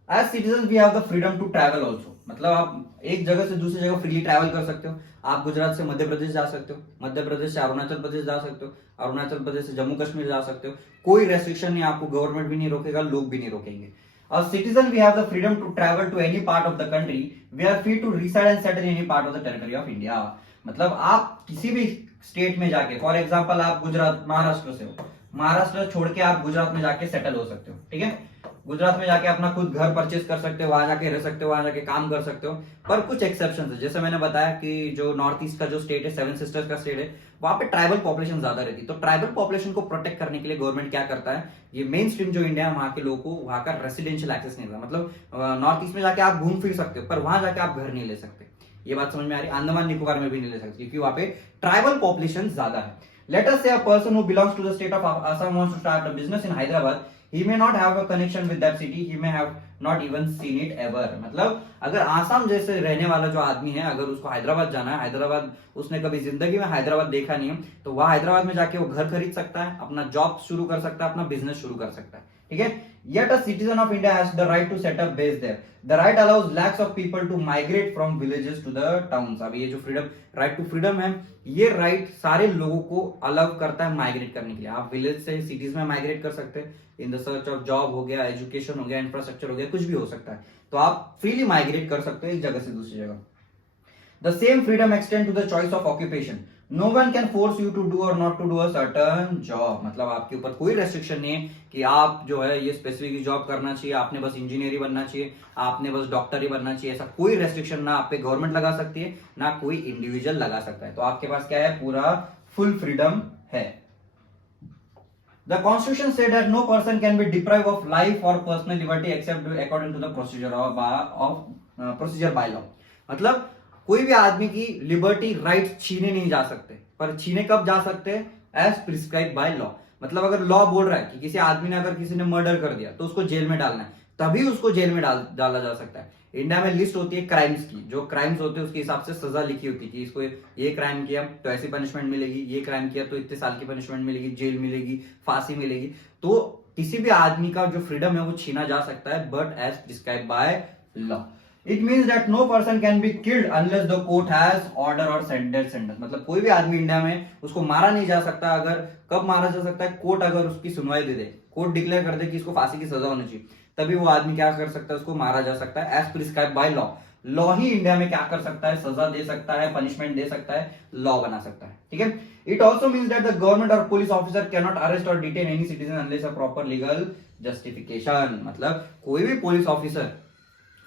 As citizen we have the freedom to travel also. मतलब आप एक जगह से दूसरी जगह फ्रीली ट्रैवल कर सकते हो। आप गुजरात से मध्य प्रदेश जा सकते हो, मध्य प्रदेश से अरुणाचल प्रदेश जा सकते हो, अरुणाचल प्रदेश से जम्मू कश्मीर जा सकते हो, कोई रेस्ट्रिक्शन नहीं, आपको गवर्नमेंट भी नहीं रोकेगा, लोग भी नहीं रोकेंगे। A citizen we have the freedom to travel to any part of the country. We are free to reside and settle in any part of the territory of India। मतलब आप किसी भी स्टेट में जाके, फॉर एग्जांपल आप गुजरात, महाराष्ट्र से हो, महाराष्ट्र छोड़ के आप गुजरात में जाके सेटल हो सकते हो, ठीक है। गुजरात में जाके अपना खुद घर परचेज कर सकते हो, वहां जाके रह सकते हो, वहां जाके काम कर सकते हो। पर कुछ एक्सेप्शन है, जैसे मैंने बताया कि जो नॉर्थ ईस्ट का जो स्टेट है, 7 सिस्टर्स का स्टेट है, वहां पे ट्राइबल पॉपुलेशन ज्यादा रहती है। तो ट्राइबल पॉपुलेशन को प्रोटेक्ट करने के लिए गवर्नमेंट क्या करता है, ये मेन स्ट्रीम जो इंडिया है वहां के लोगों को वहां का रेसिडेंशियल एक्सेस नहीं होता। मतलब नॉर्थ ईस्ट में जाके आप घूम फिर सकते हो पर वहां जाके आप घर नहीं ले सकते। ये बात समझ में आ रही। अंडमान निकोबार में भी नहीं ले सकते क्योंकि वहां पे ट्राइबल पॉपुलेशन ज्यादा है। Let us say a person who belongs to the state of Assam wants to start a business in Hyderabad, he may not have a connection with that city, he may have not even seen it ever। मतलब अगर आसाम जैसे रहने वाला जो आदमी है, अगर उसको हैदराबाद जाना है, हैदराबाद उसने कभी जिंदगी में हैदराबाद देखा नहीं है, तो वह हैदराबाद में जाके वो घर खरीद सकता है, अपना जॉब शुरू कर सकता है, अपना बिजनेस शुरू कर सकता है, ठीक है। Yet a citizen of India has the right to set up base there। The right allows lakhs of people to migrate from villages to the towns। अब ये जो फ्रीडम, राइट टू फ्रीडम है, ये राइट सारे लोगों को allow करता है माइग्रेट करने के लिए। आप विलेज से सिटीज में माइग्रेट कर सकते हैं in the search of job हो गया, एजुकेशन हो गया, इंफ्रास्ट्रक्चर हो गया, कुछ भी हो सकता है। तो आप फ्रीली माइग्रेट कर सकते हो एक जगह से दूसरी जगह। The same freedom extend to the choice of occupation। No one can force you to do or not to do a certain job। मतलब आपके ऊपर कोई रेस्ट्रिक्शन नहीं है कि आप जो है ये स्पेसिफिक जॉब करना चाहिए, आपने बस इंजीनियर ही बनना चाहिए, आपने बस डॉक्टर ही बनना चाहिए। ऐसा कोई रेस्ट्रिक्शन ना आप पे गवर्नमेंट लगा सकती है, ना कोई इंडिविजुअल लगा सकता है। तो आपके पास क्या है, पूरा फुल फ्रीडम है। The Constitution said that no person can be deprived of life or personal liberty except according to the procedure by law. मतलब कोई भी आदमी की लिबर्टी राइट छीने नहीं जा सकते, पर छीने कब जा सकते हैं? As prescribe by law. मतलब अगर लॉ बोल रहा है कि किसी आदमी ने अगर किसी ने मर्डर कर दिया तो उसको जेल में डालना है, तभी उसको जेल में डाला जा सकता है। इंडिया में लिस्ट होती है क्राइम्स की, जो क्राइम्स होते हैं उसके हिसाब से सजा लिखी होती है कि इसको ये क्राइम किया तो ऐसी पनिशमेंट मिलेगी, ये क्राइम किया तो इतने साल की पनिशमेंट मिलेगी, जेल मिलेगी, फांसी मिलेगी। तो किसी भी आदमी का जो फ्रीडम है वो छीना जा सकता है, but as prescribe by law. It means that no person can be killed unless the court has order और डेथ सेंटेंस। मतलब कोई भी आदमी इंडिया में उसको मारा नहीं जा सकता। अगर कब मारा जा सकता है? कोर्ट अगर उसकी सुनवाई दे दे, कोर्ट डिक्लेयर कर दे कि इसको फांसी की सजा होनी चाहिए, तभी वो आदमी क्या कर सकता है? उसको मारा जा सकता है as prescribe by law. Law ही इंडिया में क्या कर सकता है? सजा दे सकता है, पनिशमेंट दे सकता है, लॉ बना सकता है। ठीक है। It also means that the government और police officer can not arrest और detain any citizen unless a proper legal justification. मतलब कोई भी पुलिस ऑफिसर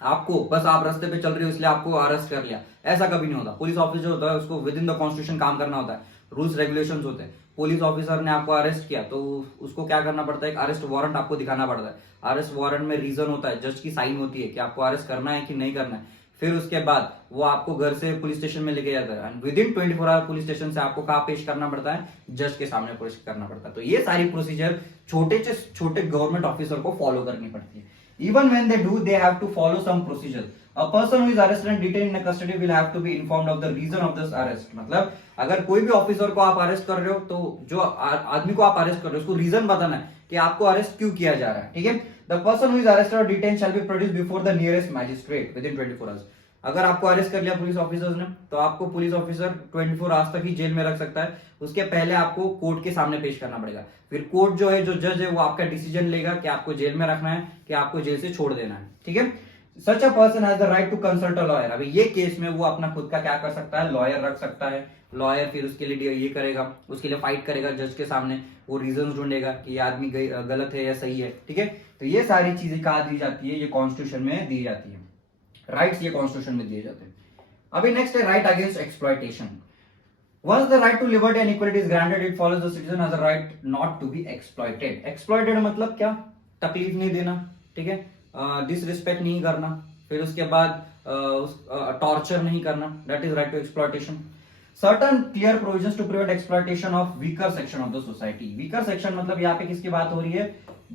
आपको बस आप रास्ते पे चल रहे हो इसलिए आपको अरेस्ट कर लिया, ऐसा कभी नहीं होता। पुलिस ऑफिसर होता है उसको विद इन द कॉन्स्टिट्यूशन काम करना होता है, रूल्स रेगुलेशंस होते हैं। पुलिस ऑफिसर ने आपको अरेस्ट किया तो उसको क्या करना पड़ता है? एक अरेस्ट वारंट आपको दिखाना पड़ता है। अरेस्ट वारंट में रीजन होता है, जज की साइन होती है कि आपको अरेस्ट करना है कि नहीं करना है। फिर उसके बाद वो आपको घर से पुलिस स्टेशन में लेके जाता है, with in 24 our police station से आपको कहाँ पेश करना पड़ता है? जज के सामने पेश करना पड़ता है। तो ये सारी प्रोसीजर छोटे से छोटे गवर्नमेंट ऑफिसर को फॉलो करनी पड़ती है। Even when they do, they have to follow some procedure. A person who is arrested and detained in custody will have to be informed of the reason of this arrest. मतलब अगर कोई भी officer को आप arrest कर रहे हो तो जो आदमी को आप अरेस्ट कर रहे हो उसको रीजन बताना है कि आपको अरेस्ट क्यों किया जा रहा है। ठीक है। The person who is arrested और detain shall be produce before the nearest magistrate with in 24 hours. अगर आपको अरेस्ट कर लिया पुलिस ऑफिसर्स ने तो आपको पुलिस ऑफिसर 24 आवर्स तक ही जेल में रख सकता है। उसके पहले आपको कोर्ट के सामने पेश करना पड़ेगा। फिर कोर्ट जो है, जो जज है, वो आपका डिसीजन लेगा कि आपको जेल में रखना है कि आपको जेल से छोड़ देना है। ठीक है। Such a person has the right to consult a lawyer. अभी ये केस में वो अपना खुद का क्या कर सकता है? लॉयर रख सकता है। लॉयर फिर उसके लिए ये करेगा, उसके लिए फाइट करेगा जज के सामने, वो रीजन ढूंढेगा कि ये आदमी गलत है या सही है। ठीक है। तो ये सारी चीजें कहा दी जाती है? ये कॉन्स्टिट्यूशन में दी जाती है। राइट्स ये कॉन्स्टिट्यूशन में दिए जाते हैं। अभी नेक्स्ट है right against exploitation. Once the right to liberty and equality is granted, it follows the citizen has a right not to be exploited. Exploited मतलब क्या? तकलीफ नहीं देना, ठीक है, डिसरिस्पेक्ट नहीं करना, फिर उसके बाद टॉर्चर नहीं करना, that is right to exploitation. Certain clear provisions to prevent exploitation of weaker section of the society. Weaker section मतलब यहाँ पे किसकी बात हो रही है?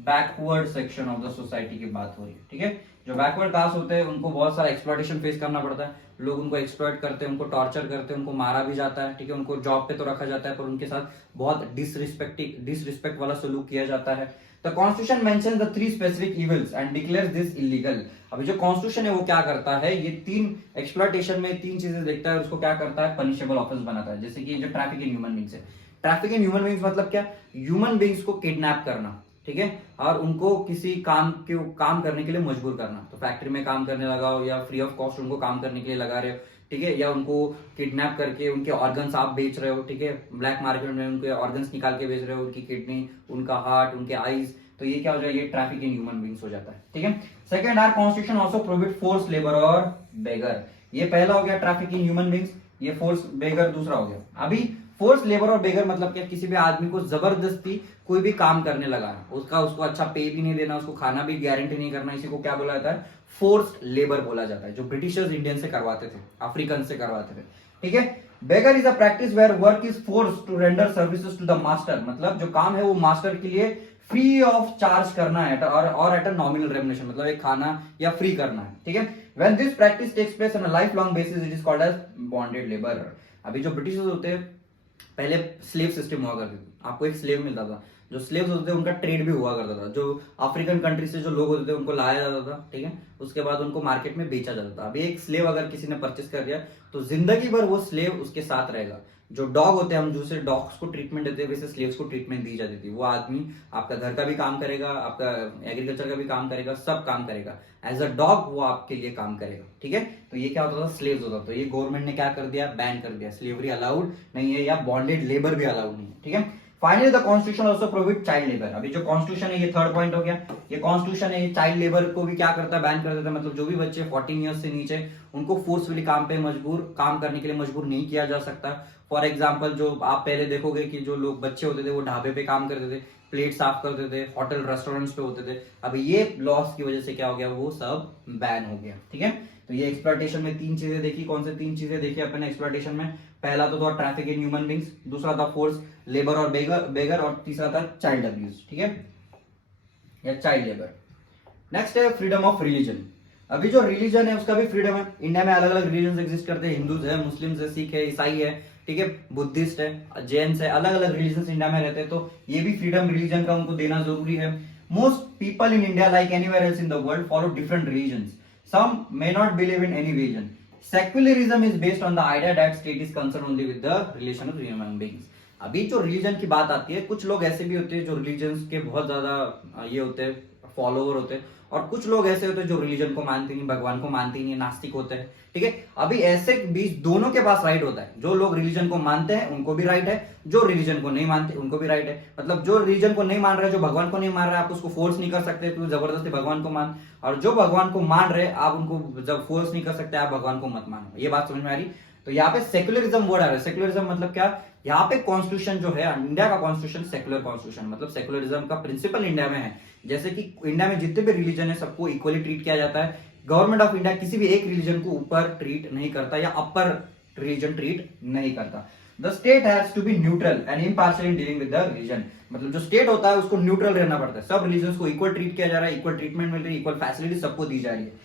Backward section of the society की बात हो रही है। ठीक है। जो बैकवर्ड कास्ट होते हैं उनको बहुत सारा एक्सप्लॉयटेशन फेस करना पड़ता है। लोग उनको एक्सप्लॉइट करते हैं, उनको टॉर्चर करते हैं, उनको मारा भी जाता है। ठीक है। उनको जॉब पे तो रखा जाता है पर उनके साथ बहुत डिसरिस्पेक्ट वाला सलूक किया जाता है। The constitution mentions the 3 specific evils and declares this illegal. अभी जो कॉन्स्टिट्यूशन है वो क्या करता है? ये 3 एक्सप्लॉयटेशन में 3 चीजें देखता है और उसको क्या करता है? पनिशेबल ऑफेंस बनाता है। जैसे कि जो ट्रैफिक इन ह्यूमन बींग्स है। ट्रैफिक इन ह्यूमन बींग्स मतलब क्या? ह्यूमन बींग्स को किडनैप करना, ठीक है, और उनको किसी काम करने के लिए मजबूर करना। तो फैक्ट्री में काम करने लगाओ या फ्री ऑफ कॉस्ट उनको काम करने के लिए लगा रहे हो, ठीक है, या उनको किडनैप करके उनके ऑर्गन्स आप बेच रहे हो, ठीक है, ब्लैक मार्केट में उनके ऑर्गन्स निकाल के बेच रहे हो, उनकी किडनी, उनका हार्ट, उनके आईज। तो ये क्या हो जाएगा? ये ट्रैफिक इन ह्यूमन बींग्स हो जाता है। ठीक है। Second, our constitution also prohibit force labour और बेगर। ये पहला हो गया ट्रैफिक इन ह्यूमन बींग्स, ये फोर्स बेगर दूसरा हो गया। अभी फोर्स लेबर और बेगर मतलब क्या? किसी भी आदमी को जबरदस्ती कोई भी काम करने लगा, उसको अच्छा पे भी नहीं देना, उसको खाना भी गारंटी नहीं करना, इसी को क्या बोला जाता है? फोर्स्ड लेबर बोला जाता है, जो ब्रिटिशर्स इंडियन से करवाते थे, अफ्रीकन से करवाते थे। ठीक है। Begar is a practice where work is forced to render services to the master. मतलब जो काम है वो मास्टर के लिए फ्री ऑफ चार्ज करना है और एट अ नॉमिनल रेम्युनरेशन, मतलब एक खाना या फ्री करना है। ठीक है। When this practice takes place on a life long basis it is called as bonded labour. अभी जो ब्रिटिशर्स होते हैं, पहले स्लेव सिस्टम हुआ करती थी, आपको एक स्लेव मिलता था। जो स्लेव्स होते थे उनका ट्रेड भी हुआ करता था, जो अफ्रीकन कंट्री से जो लोग होते थे उनको लाया जाता था। ठीक है। उसके बाद उनको मार्केट में बेचा जाता था। अभी एक स्लेव अगर किसी ने परचेस कर दिया तो जिंदगी भर वो स्लेव उसके साथ रहेगा। जो डॉग होते हैं, हम जैसे डॉग्स को ट्रीटमेंट देते हैं वैसे स्लेव्स को ट्रीटमेंट दी जाती थी। वो आदमी आपका घर का भी काम करेगा, आपका एग्रीकल्चर का भी काम करेगा, सब काम करेगा। एज अ डॉग वो आपके लिए काम करेगा। ठीक है। तो ये क्या होता था? स्लेव्स होता था। तो ये गवर्नमेंट ने क्या कर दिया? बैन कर दिया। स्लेवरी अलाउड नहीं है या बॉन्डेड लेबर भी अलाउड नहीं है। ठीक है। Finally the constitution also prohibit child labour. अभी जो कॉन्स्टिट्यूशन है, ये थर्ड पॉइंट हो गया, ये कॉन्स्टिट्यूशन है, ये चाइल्ड लेबर को भी क्या करता है, बैन कर देता है। मतलब जो भी बच्चे 14 ईयर्स से नीचे, उनको फोर्सफुली काम करने के लिए मजबूर नहीं किया जा सकता। फॉर एग्जाम्पल, जो आप पहले देखोगे कि जो लोग बच्चे होते थे वो ढाबे पे काम करते थे, प्लेट साफ करते थे, होटल रेस्टोरेंट्स पे होते थे। अभी ये लॉस की वजह से क्या हो गया, वो सब बैन हो गया। ठीक है, तो ये एक्सप्लॉयटेशन में 3 चीजें देखी। कौन से 3 चीजें देखी अपने एक्सप्लॉयटेशन में? पहला तो था ट्रैफिक इन ह्यूमन बींग्स, दूसरा था फोर्स लेबर और बेगर, और तीसरा था चाइल्ड अब्यूज। ठीक है, या चाइल्ड लेबर। नेक्स्ट है फ्रीडम ऑफ रिलीजन। अभी जो रिलीजन है उसका भी फ्रीडम है। इंडिया में अलग अलग रिलीजन एग्जिस्ट करते हैं, हिंदूज है, मुस्लिम्स है, सिख है, ईसाई है, ठीक है, बुद्धिस्ट है, जैन है, अलग अलग रिलीजन इंडिया में रहते हैं। तो ये भी फ्रीडम रिलीजन का उनको देना जरूरी है। Most people in India like anywhere else in the world follow different religion. Some may not believe in any religion. Secularism is based on the idea that state is concern only with the relation of human beings. अभी जो religion की बात आती है, कुछ लोग ऐसे भी होते हैं जो रिलीजन के बहुत ज्यादा ये होते हैं, फॉलोवर होते हैं, और कुछ लोग ऐसे होते हैं जो रिलीजन को मानते नहीं, भगवान को मानते नहीं, नास्तिक होते हैं। ठीक है, अभी ऐसे बीच दोनों के पास राइट होता है। जो लोग रिलीजन को मानते हैं उनको भी राइट है, जो रिलीजन को नहीं मानते उनको भी राइट है। मतलब जो रिलीजन को नहीं मान रहे, जो भगवान को नहीं मान रहे, आप उसको फोर्स नहीं कर सकते तो जबरदस्ती भगवान को मान, और जो भगवान को मान रहे आप उनको जब फोर्स नहीं कर सकते, आप भगवान को मत मानो। ये बात समझ में आ रही? तो यहाँ पे सेक्युलरिज्म वर्ड आ रहा है। सेक्युलरिज्म मतलब क्या? यहाँ पे कॉन्स्टिट्यूशन जो है, इंडिया का कॉन्स्टिट्यूशन सेक्युलर कॉन्स्टिट्यूशन, मतलब सेक्युलरिज्म का प्रिंसिपल इंडिया में है। जैसे कि इंडिया में जितने भी रिलीजन है सबको इक्वली ट्रीट किया जाता है। गवर्नमेंट ऑफ इंडिया किसी भी एक रिलीजन को ऊपर ट्रीट नहीं करता या अपर रिलीजन ट्रीट नहीं करता। The state has to be neutral and impartial in dealing with the religion. मतलब जो स्टेट होता है उसको न्यूट्रल रहना पड़ता है। सब रिलीजन को इक्वल ट्रीट किया जा रहा है, इक्वल ट्रीटमेंट मिल रही है, इक्वल फैसिलिटी सबको दी जा रही है।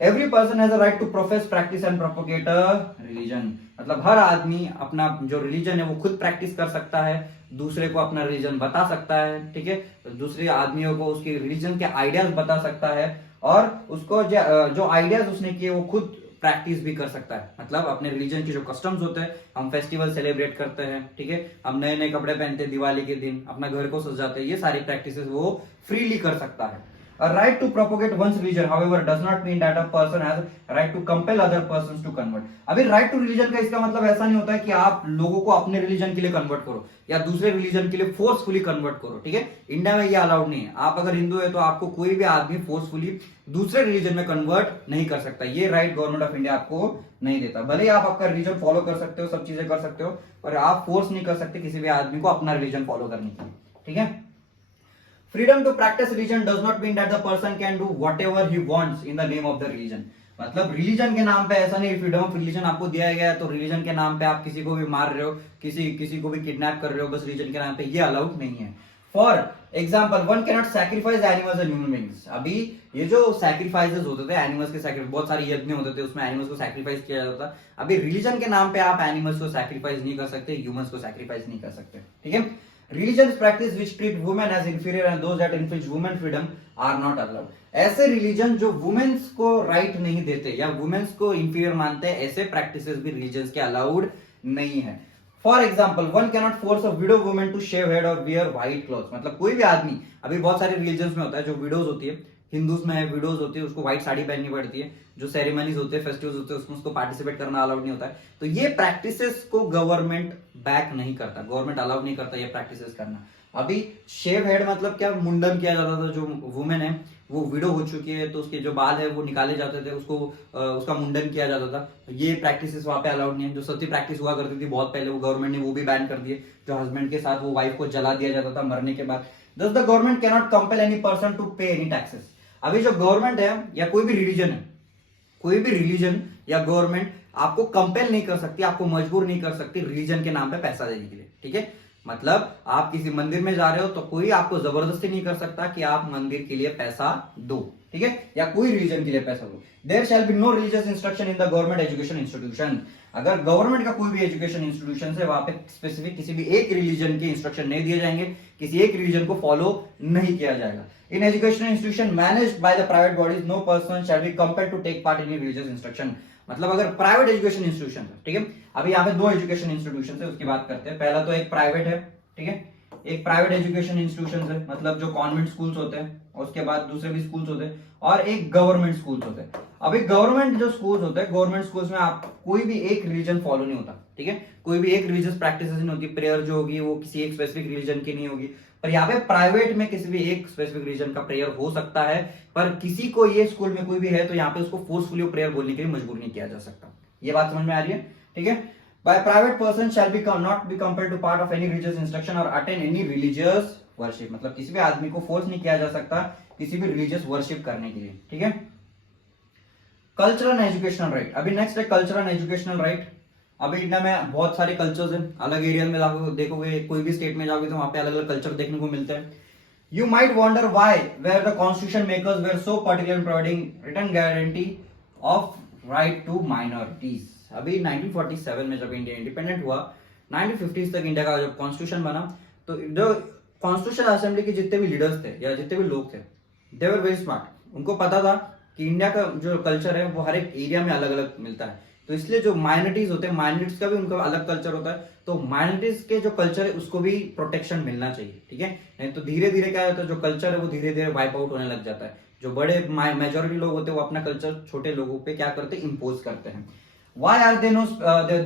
Every person has a right to profess, practice and propagate a religion. मतलब हर आदमी अपना जो रिलीजन है वो खुद प्रैक्टिस कर सकता है, दूसरे को अपना रिलीजन बता सकता है। ठीक है, तो दूसरे आदमियों को उसके रिलीजन के आइडियाज बता सकता है, और उसको जो आइडियाज उसने किए वो खुद प्रैक्टिस भी कर सकता है। मतलब अपने रिलीजन के जो कस्टम्स होते हैं, हम फेस्टिवल सेलिब्रेट करते हैं, ठीक है, हम नए नए कपड़े पहनते हैं, दिवाली के दिन अपना घर को सजाते हैं, ये सारी प्रैक्टिसेस वो फ्रीली कर सकता है। A right to propagate one's religion, however, does not mean that a person has a right to compel other persons to convert. अभी right to religion का इसका मतलब ऐसा नहीं होता है कि आप लोगों को अपने रिलीजन के लिए कन्वर्ट करो या दूसरे रिलीजन के लिए फोर्सफुली कन्वर्ट करो। ठीक है, इंडिया में ये अलाउड नहीं है। आप अगर हिंदू है तो आपको कोई भी आदमी फोर्सफुली दूसरे रिलीजन में कन्वर्ट नहीं कर सकता। ये राइट गवर्नमेंट ऑफ इंडिया आपको नहीं देता। भले ही आप आपका रिलीजन फॉलो कर सकते हो, सब चीजें कर सकते हो, पर आप फोर्स नहीं कर सकते किसी भी आदमी को अपना रिलीजन फॉलो करने के लिए। ठीक है, freedom to practice religion does not mean that the person can do whatever he wants in the name of the religion. मतलब रिलीजन के नाम पे ऐसा नहीं, फ्रीडम ऑफ रिलीजन आपको दिया गया है तो रिलीजन के नाम पे आप किसी को भी मार रहे हो, किसी को भी किडनैप कर रहे हो बस रिलीजन के नाम पे, ये अलाउड नहीं है। For example, one cannot sacrifice animals and human beings. अभी ये जो सैक्रिफाइसेस होते थे एनिमल्स के, सैक्रिफाइस बहुत सारे यज्ञ होते थे, उसमें एनिमल्स को सैक्रिफाइस किया जाता था। अभी रिलीजन के नाम पे आप एनिमल्स को सैक्रिफाइस नहीं कर सकते, ह्यूमंस को सैक्रिफाइस नहीं कर सकते। ठीक है, Religions practice which treat women as inferior and those that infringe women freedom are not allowed. ऐसे रिलीजन जो वुमेन्स को राइट नहीं देते या वुमेन्स को इंफीरियर मानते हैं, ऐसे प्रैक्टिसेस भी रिलीजन्स के अलाउड नहीं है। For example, one cannot force a widow women to shave head और वियर व्हाइट क्लॉथ्स। मतलब कोई भी आदमी, अभी बहुत सारे रिलीजन्स में होता है, जो विडोज होती है, हिंदूज में है विडोज होती है, उसको व्हाइट साड़ी पहननी पड़ती है, जो सेरेमनीज होते हैं, फेस्टिवल्स होते हैं, उसमें उसको पार्टिसिपेट करना अलाउड नहीं होता है। तो ये प्रैक्टिसेस को गवर्नमेंट बैक नहीं करता, गवर्नमेंट अलाउड नहीं करता ये प्रैक्टिसेस करना। अभी शेव हेड मतलब क्या, मुंडन किया जाता था। जो वुमेन है वो विडो हो चुकी है तो उसके जो बाल है वो निकाले जाते थे, उसको उसका मुंडन किया जाता था। ये प्रैक्टिसेस वहां पे अलाउड नहीं है। जो सती प्रैक्टिस हुआ करती थी बहुत पहले, वो गवर्नमेंट ने वो भी बैन कर दिए। जो हस्बैंड के साथ वो वाइफ को जला दिया जाता था मरने के बाद। Thus the government cannot compel any person to pay any taxes. अभी जो गवर्नमेंट है या कोई भी रिलीजन है, कोई भी रिलीजन या गवर्नमेंट आपको कंपेल नहीं कर सकती, आपको मजबूर नहीं कर सकती रिलीजन के नाम पे पैसा देने के लिए। ठीक है, मतलब आप किसी मंदिर में जा रहे हो तो कोई आपको जबरदस्ती नहीं कर सकता कि आप मंदिर के लिए पैसा दो। ठीक है, या कोई रिलीजन के लिए पैसा दो। There shall be no religious instruction in the government education institution. अगर गवर्नमेंट का कोई भी एजुकेशन इंस्टीट्यूशन है वहां पे स्पेसिफिक किसी भी एक रिलीजन के इंस्ट्रक्शन नहीं दिए जाएंगे, किसी एक रिलीजन को फॉलो नहीं किया जाएगा। In education institution managed by the private bodies, no person shall be compelled to take part in religious instruction. मतलब अगर प्राइवेट एजुकेशन इंस्टीट्यूशन है, ठीक है, अभी यहाँ पे दो एजुकेशन इंस्टीट्यूशन है, उसकी बात करते हैं। पहला तो एक प्राइवेट है, ठीक है, एक प्राइवेट एजुकेशन इंस्टीट्यूशन है, मतलब जो कॉन्वेंट स्कूल्स होते हैं, उसके बाद दूसरे भी स्कूल्स होते हैं, और एक गवर्नमेंट स्कूल्स होते हैं। अभी गवर्नमेंट जो स्कूल्स होते हैं, गवर्नमेंट स्कूल्स में आप कोई भी एक रिलीजन फॉलो नहीं होता, ठीक है, कोई भी एक रिलीजियस प्रैक्टिस नहीं होती, प्रेयर जो होगी वो किसी एक स्पेसिफिक रिलीजन की नहीं होगी। पर यहाँ पे प्राइवेट में किसी भी एक स्पेसिफिक रिलीजन का प्रेयर हो सकता है, पर किसी को ये स्कूल में कोई भी है तो यहाँ पे उसको फोर्सफुली प्रेयर बोलने के लिए मजबूर नहीं किया जा सकता। ये बात समझ में आ रही है, ठीक है। By private person shall be not be compelled to part of any religious instruction और अटेंड एनी रिलीजियस वर्शिप, मतलब किसी भी आदमी को फोर्स नहीं किया जा सकता किसी भी रिलीजियस वर्शिप करने के लिए, ठीक है। कल्चरल एंड एजुकेशनल राइट, अभी नेक्स्ट है कल्चरल एंड एजुकेशनल राइट। अभी इंडिया में बहुत सारे कल्चर्स हैं, अलग एरिया में जाओगे देखोगे, कोई भी स्टेट में जाओगे तो वहां पे अलग अलग कल्चर देखने को मिलते हैं। You might wonder why were the constitution makers were so particular in providing written guarantee of right to minorities. अभी 1947 में जब इंडिया इंडिपेंडेंट हुआ, 1950s तक इंडिया का जब कॉन्स्टिट्यूशन बना, तो जो कॉन्स्टिट्यूशन असेंबली के जितने भी लीडर्स थे या जितने भी लोग थे, दे वर वेरी स्मार्ट। उनको पता था कि इंडिया का जो कल्चर है वो हर एक एरिया में अलग अलग मिलता है, तो इसलिए जो माइनॉरिटीज होते हैं, माइनॉरिटीज का भी उनका अलग कल्चर होता है, तो माइनॉरिटीज के जो कल्चर है उसको भी प्रोटेक्शन मिलना चाहिए, ठीक है। नहीं तो धीरे धीरे क्या होता है, जो कल्चर है वो धीरे धीरे वाइप आउट होने लग जाता है। जो बड़े मेजोरिटी लोग होते हैं वो अपना कल्चर छोटे लोगों पे क्या करते हैं, इंपोज करते हैं। Why are there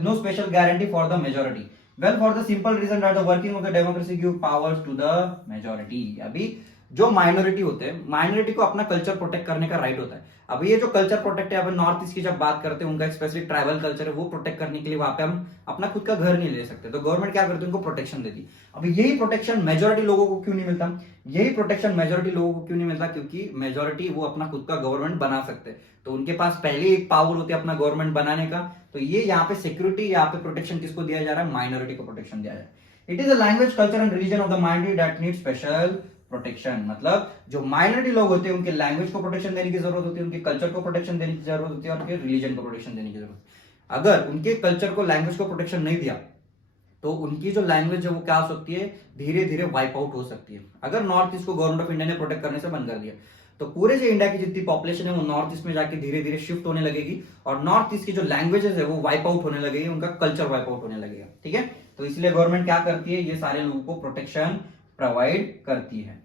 no special guarantee for the majority? Well, for the simple reason that the working of the democracy give powers to the majority. अभी जो माइनॉरिटी होते हैं, माइनॉरिटी को अपना कल्चर प्रोटेक्ट करने का राइट होता है। अभी ये जो कल्चर प्रोटेक्ट है, अपन नॉर्थ ईस्ट की जब बात करते हैं, उनका एक स्पेसिफिक ट्राइबल कल्चर है, वो प्रोटेक्ट करने के लिए वहां पे हम अपना खुद का घर नहीं ले सकते, तो गवर्नमेंट क्या करती है, उनको प्रोटेक्शन देती। अभी यही प्रोटेक्शन मेजोरिटी लोगों को क्यों नहीं मिलता, यही प्रोटेक्शन मेजोरिटी लोगों को क्यों नहीं मिलता, क्योंकि मेजोरिटी वो अपना खुद का गवर्नमेंट बना सकते हैं, तो उनके पास पहले एक पावर होती है अपना गवर्नमेंट बनाने का। तो ये यहाँ पे सिक्योरिटी, यहाँ पे प्रोटेक्शन किसको दिया जा रहा है, माइनॉरिटी को प्रोटेक्शन दिया जा रहा है। It is a language culture and religion of the minority that need special protection, मतलब जो माइनॉरिटी लोग होते हैं उनके लैंग्वेज को प्रोटेक्शन देने की जरूरत होती है, उनके कल्चर को प्रोटेक्शन देने की जरूरत होती है, और उनके रिलीजन को प्रोटेक्शन देने की जरूरत है। अगर उनके कल्चर को, लैंग्वेज को प्रोटेक्शन नहीं दिया तो उनकी जो लैंग्वेज है वो क्या हो सकती है, धीरे धीरे वाइप आउट हो सकती है। अगर नॉर्थ ईस्ट को गवर्नमेंट ऑफ इंडिया ने प्रोटेक्ट करने से बंद कर दिया तो पूरे जो इंडिया की जितनी पॉपुलेशन है वो नॉर्थ ईस्ट में जाके धीरे धीरे शिफ्ट होने लगेगी, और नॉर्थ ईस्ट की जो लैंग्वेजेस है वो वाइप आउट होने लगेगी, उनका कल्चर वाइप आउट होने लगेगा, ठीक है। तो इसलिए गवर्नमेंट क्या करती है, ये सारे लोगों को प्रोटेक्शन प्रोवाइड करती है।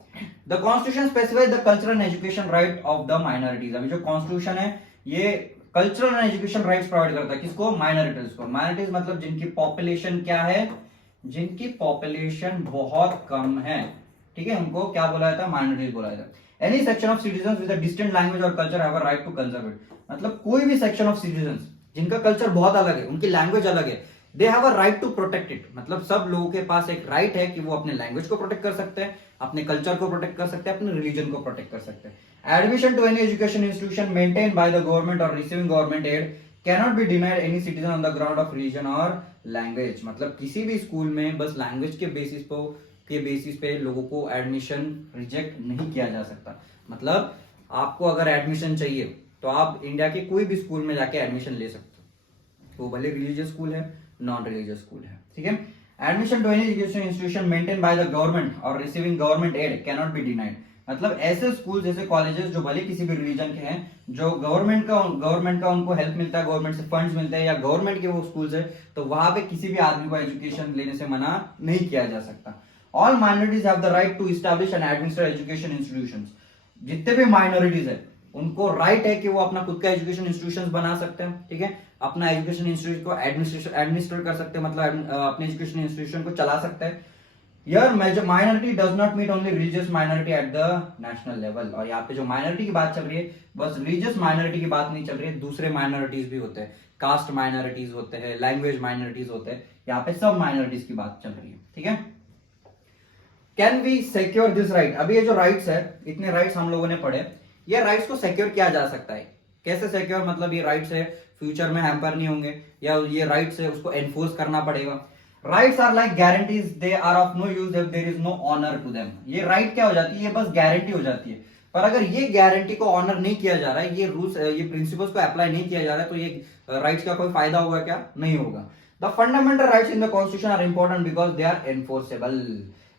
The constitution specifies the cultural and education right of the minorities. अभी जो कॉन्स्टिट्यूशन है ये cultural and education rights provide करता है, किसको, माइनॉरिटीज को। माइनॉरिटीज मतलब जिनकी पॉपुलेशन क्या है, जिनकी पॉपुलेशन बहुत कम है, ठीक है, उनको क्या बोला जाता है, माइनॉरिटीज बोला जाता है। Any section of citizens with a distinct language और culture have a right to conserve it, मतलब कोई भी सेक्शन ऑफ सिटीजंस जिनका कल्चर बहुत अलग है, उनकी लैंग्वेज अलग है, they have a right to protect it, मतलब सब लोगों के पास एक राइट है कि वो अपने लैंग्वेज को प्रोटेक्ट कर सकते हैं, अपने कल्चर को प्रोटेक्ट कर सकते हैं, अपने रिलीजन को प्रोटेक्ट कर सकते हैं। Admission to any education institution maintain by the government और receiving government aid cannot be denied any citizen on the ground of religion और लैंग्वेज, मतलब किसी भी स्कूल में बस लैंग्वेज के बेसिस पे लोगों को एडमिशन रिजेक्ट नहीं किया जा सकता। मतलब आपको अगर एडमिशन चाहिए तो आप इंडिया के कोई भी स्कूल में जाके एडमिशन ले सकते हो, वो भले रिलीजियस स्कूल है, नॉन रिलीजियस स्कूल है, ठीक है। Admission to any education institution maintain by the government और receiving government aid cannot be denied, मतलब ऐसे स्कूल जैसे कॉलेजेस जो भले किसी भी रिलीजन के हैं, जो गवर्नमेंट का उनको हेल्प मिलता है, गवर्नमेंट से फंड्स मिलते हैं, या गवर्नमेंट के वो स्कूल्स है, तो वहां पे किसी भी आदमी को एजुकेशन लेने से मना नहीं किया जा सकता। All minorities have the right to establish and administer education institutions, जितने भी माइनॉरिटीज है उनको राइट है कि वो अपना खुद का एजुकेशन इंस्टीट्यूशन बना सकते हैं, ठीक है, अपना एजुकेशन इंस्टीट्यूट को एडमिनिस्ट्रेट कर सकते हैं, मतलब अपने एजुकेशन इंस्टीट्यूशन को चला सकते हैं। Here minority does not mean only religious minority at the national level, और यहाँ पे जो माइनॉरिटी की बात चल रही है बस रिलीजियस माइनॉरिटी की बात नहीं चल रही है, दूसरे माइनॉरिटीज भी होते हैं, कास्ट माइनॉरिटीज होते हैं, लैंग्वेज माइनॉरिटीज होते हैं, यहाँ पे सब माइनॉरिटीज की बात चल रही है, ठीक है। Can we secure this right, अभी ये जो राइट्स है, इतने राइट्स हम लोगों ने पढ़े, ये राइट्स को सिक्योर किया जा सकता है। कैसे सिक्योर, मतलब ये राइट्स है फ्यूचर में हैम्पर नहीं होंगे, या ये राइट्स है उसको एनफोर्स करना पड़ेगा। Rights are like guarantees, they are of no use if there is no honour to them. ये राइट क्या हो जाती है, ये बस गारंटी हो जाती है, पर अगर ये गारंटी को ऑनर नहीं किया जा रहा है, ये रूल्स, ये प्रिंसिपल्स को अप्लाई नहीं किया जा रहा है, तो ये राइट्स का कोई फायदा होगा क्या, नहीं होगा। The fundamental rights in the constitution are important because they are enforceable.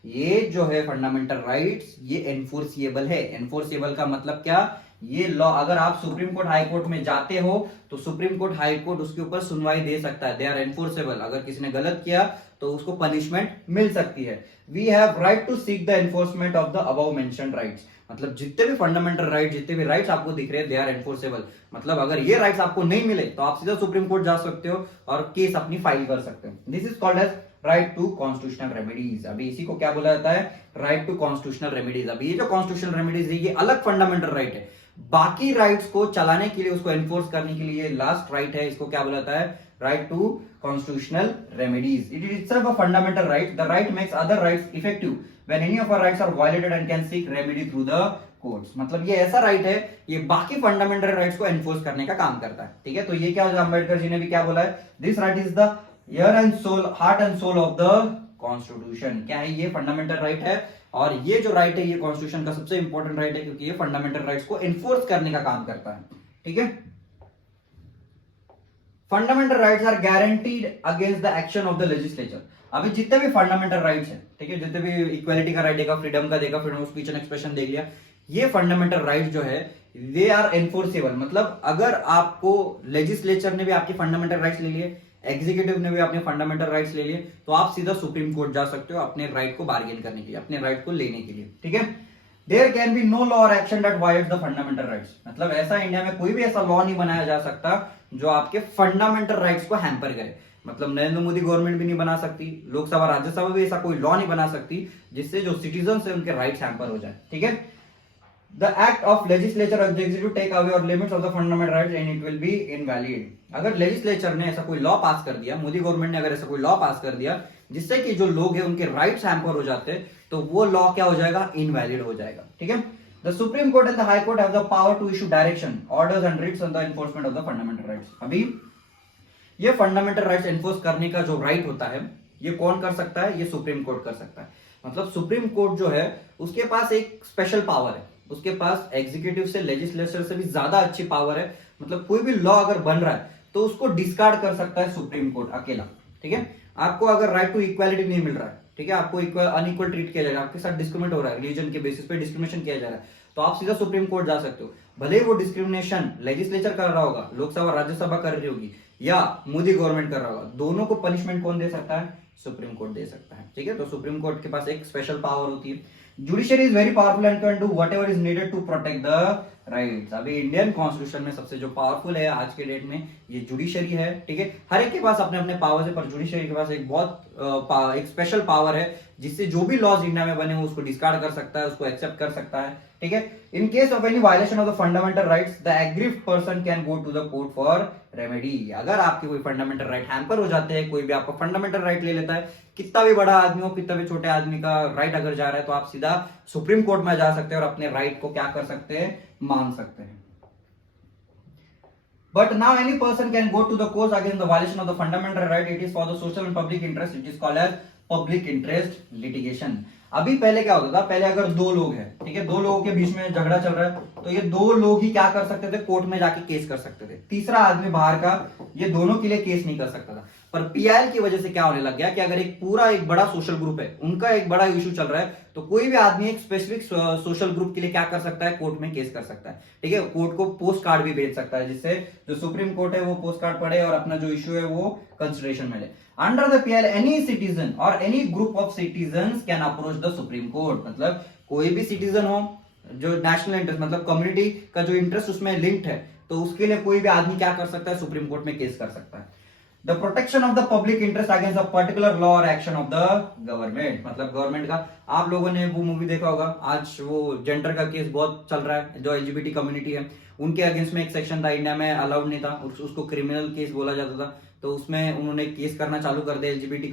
ये जो है फंडामेंटल राइट्स, ये एनफोर्सिएबल है। एनफोर्सिएबल का मतलब क्या, ये लॉ अगर आप सुप्रीम कोर्ट हाई कोर्ट में जाते हो तो सुप्रीम कोर्ट हाई कोर्ट उसके ऊपर सुनवाई दे सकता है, दे आर एनफोर्सेबल। अगर किसी ने गलत किया तो उसको पनिशमेंट मिल सकती है। We have right to seek the enforcement of the above mentioned rights, मतलब जितने भी फंडामेंटल राइट, जितने भी राइट्स आपको दिख रहे हैं, दे आर एनफोर्सेबल। मतलब अगर ये राइट्स आपको नहीं मिले तो आप सीधा सुप्रीम कोर्ट जा सकते हो और केस अपनी फाइल कर सकते हो। This is called as right to constitutional remedies. अभी इसी को क्या बोला जाता है, राइट टू कॉन्स्टिट्यूशनल रेमेडीज। अभी ये जो कॉन्स्टिट्यूशनल रेमेडीज है ये अलग फंडामेंटल राइट है, बाकी राइट्स को चलाने के लिए, उसको एनफोर्स करने के लिए लास्ट राइट है, इसको क्या बोला जाता है, right to constitutional remedies. It is itself a fundamental right. The right makes other rights effective when any of our rights are violated and can seek remedy through the courts. मतलब ये ऐसा right है, ये बाकी fundamental rights को enforce करने का काम करता है। ठीक है, तो ये क्या हो, अंबेडकर जी ने भी क्या बोला है, this right is the ear and soul, heart and soul of the constitution. क्या है, ये फंडामेंटल राइट है और ये जो राइट है ये कॉन्स्टिट्यूशन का सबसे इंपॉर्टेंट राइट है, क्योंकि ये फंडामेंटल राइट्स को एनफोर्स करने का काम करता है। ठीक है, fundamental rights are guaranteed against the action of the legislature. अभी जितने भी फंडामेंटल राइट्स हैं, ठीक है, जितने भी इक्वालिटी का राइट देगा, फ्रीडम का देगा, freedom of speech and expression देख लिया, ये फंडामेंटल राइट्स जो है दे आर एनफोर्सेबल। मतलब अगर आपको लेजिस्लेचर ने भी आपके फंडामेंटल राइट्स ले लिए, एग्जीक्यूटिव ने भी अपने फंडामेंटल राइट्स ले लिए, तो आप सीधा सुप्रीम कोर्ट जा सकते हो अपने राइट को बार्गेन करने के लिए, अपने राइट को लेने के लिए। ठीक है, there can be no law और action that violates the fundamental rights. मतलब ऐसा इंडिया में कोई भी ऐसा लॉ नहीं बनाया जा सकता जो आपके फंडामेंटल राइट्स को हैम्पर करे। मतलब नरेंद्र मोदी गवर्नमेंट भी नहीं बना सकती, लोकसभा राज्यसभा भी ऐसा कोई लॉ नहीं बना सकती जिससे जो सिटीजन है उनके राइट्स हैम्पर हो जाए। ठीक है, the act of legislature or the executive take away or limits of the fundamental rights and it will be invalid। अगर लेजिस्लेचर ने ऐसा कोई लॉ पास कर दिया, मोदी गवर्नमेंट ने अगर ऐसा कोई लॉ पास कर दिया जिससे कि जो लोग हैं उनके राइट्स हैम्पर हो जाते हैं, तो वो लॉ क्या हो जाएगा, इनवैलिड हो जाएगा। ठीक है, the supreme court and the high court have the power to issue direction, orders and writs on the enforcement of the fundamental rights. अभी ये फंडामेंटल राइट्स एनफोर्स करने का जो राइट होता है ये कौन कर सकता है, ये सुप्रीम कोर्ट कर सकता है। मतलब सुप्रीम कोर्ट जो है उसके पास एक स्पेशल पावर है, उसके पास एग्जीक्यूटिव से, लेजिस्लेचर से भी ज्यादा अच्छी पावर है। मतलब कोई भी लॉ अगर बन रहा है तो उसको डिस्कार्ड कर सकता है सुप्रीम कोर्ट अकेला। ठीक है, आपको अगर राइट टू इक्वालिटी नहीं मिल रहा है, ठीक है, आपको अनइक्वल ट्रीट किया जाएगा, आपके साथ डिस्क्रिमिनेट हो रहा है, रिलीजन के बेसिस पे डिस्क्रिमिनेशन किया जा रहा है, तो आप सीधा सुप्रीम कोर्ट जा सकते हो। भले ही वो डिस्क्रिमिनेशन लेजिस्लेचर कर रहा होगा, लोकसभा राज्यसभा कर रही होगी या मोदी गवर्नमेंट कर रहा होगा, दोनों को पनिशमेंट कौन दे सकता है, सुप्रीम कोर्ट दे सकता है। ठीक है, तो सुप्रीम कोर्ट के पास एक स्पेशल पावर होती है। Judiciary is very powerful and can do whatever is needed to protect the rights. अभी इंडियन कॉन्स्टिट्यूशन में सबसे जो पावरफुल है आज के डेट में ये जुडिशरी है। ठीक है, हर एक के पास अपने अपने पावर्स है, पर जुडिशरी के पास एक बहुत एक स्पेशल पावर है जिससे जो भी लॉज इंडिया में बने हो उसको डिस्कार्ड कर सकता है, उसको एक्सेप्ट कर सकता है। ठीक है, in case of any violation of the fundamental rights the aggrieved person can go to the court for remedy. अगर आपके कोई फंडामेंटल राइट हैम्पर हो जाते हैं, कोई भी आपका फंडामेंटल राइट ले लेता है, कितना भी बड़ा आदमी हो, कितना भी छोटे आदमी का राइट अगर जा रहा है, तो आप सीधा सुप्रीम कोर्ट में जा सकते हैं और अपने राइट को क्या कर सकते हैं, मांग सकते हैं। But now any person can go to the court against the violation of the fundamental right. It is for the social and public interest. It is called as public interest litigation. अभी पहले क्या होता था, पहले अगर दो लोग हैं, ठीक है, दो लोगों के बीच में झगड़ा चल रहा है, तो ये दो लोग ही क्या कर सकते थे, कोर्ट में जाके केस कर सकते थे। तीसरा आदमी बाहर का ये दोनों के लिए केस नहीं कर सकता था। पर पीआईएल की वजह से क्या होने लग गया कि अगर एक बड़ा सोशल ग्रुप है, उनका एक बड़ा इशू चल रहा है, तो कोई भी आदमी एक स्पेसिफिक सोशल ग्रुप के लिए क्या कर सकता है, कोर्ट में केस कर सकता है। ठीक है, कोर्ट को पोस्ट कार्ड भी भेज सकता है जिससे जो सुप्रीम कोर्ट है वो पोस्ट कार्ड पढ़े और अपना जो इशू है वो कंसिडरेशन में ले। Under the PIL any citizen और any group of citizens can approach the supreme court. मतलब कोई भी सिटीजन हो जो नेशनल इंटरेस्ट, मतलब कम्युनिटी का जो इंटरेस्ट उसमें लिंक्ड है, तो उसके लिए कोई भी आदमी क्या कर सकता है, सुप्रीम कोर्ट में केस कर सकता है। The protection of the public interest against a particular law और एक्शन ऑफ द गवर्नमेंट। मतलब गवर्नमेंट का, आप लोगों ने वो मूवी देखा होगा, आज वो जेंडर का केस बहुत चल रहा है, जो एलजीबीटी कम्युनिटी है उनके अगेंस्ट में एक सेक्शन था, इंडिया में अलाउड नहीं था, उसको क्रिमिनल केस बोला जाता था, तो उसमें उन्होंने केस करना चालू कर दिया एलजीबीटी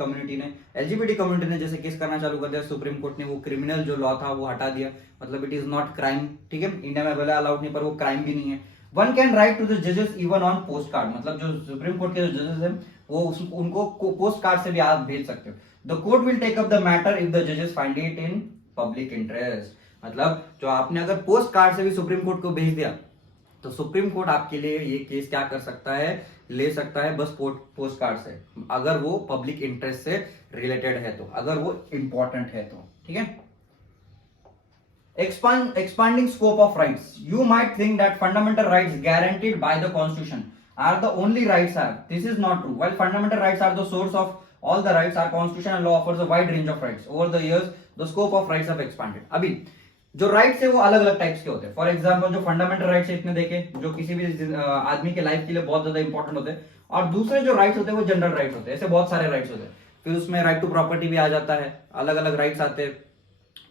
कम्युनिटी ने जैसे केस करना चालू कर दिया, सुप्रीम कोर्ट ने वो क्रिमिनल जो लॉ था वो हटा दिया। मतलब इट इज नॉट क्राइम। ठीक है, इंडिया में भले अलाउड नहीं, पर वो क्राइम भी नहीं है। One can write to the जजेस इवन ऑन पोस्ट कार्ड। मतलब जो सुप्रीम कोर्ट के जो जजेस हैं वो उनको पोस्ट कार्ड से भी आप भेज सकते हो। The court will take up the matter if the जजेस find it in public interest. मतलब जो आपने अगर पोस्ट कार्ड से भी सुप्रीम कोर्ट को भेज दिया, तो सुप्रीम कोर्ट आपके लिए ये केस क्या कर सकता है, ले सकता है, बस पोस्ट कार्ड से, अगर वो पब्लिक इंटरेस्ट से रिलेटेड है, तो अगर वो इंपॉर्टेंट है तो। ठीक है, Expanding scope of rights. You might think that fundamental rights guaranteed by the constitution are the only rights are. This is not true. While fundamental rights are the source of all the rights, our constitution and law offers a wide range of rights. Over the years, the scope of rights have expanded. अभी जो rights है वो अलग अलग types के होते हैं. For example जो फंडामेंटल राइट्स है इतने देखे जो किसी भी आदमी के लाइफ के लिए बहुत ज्यादा इंपॉर्टेंट होते हैं, और दूसरे जो राइट्स होते हैं वो जनरल राइट्स होते हैं. ऐसे बहुत सारे राइट्स होते हैं. फिर उसमें राइट टू प्रॉपर्टी भी आ जाता है, अलग अलग राइट्स आते हैं.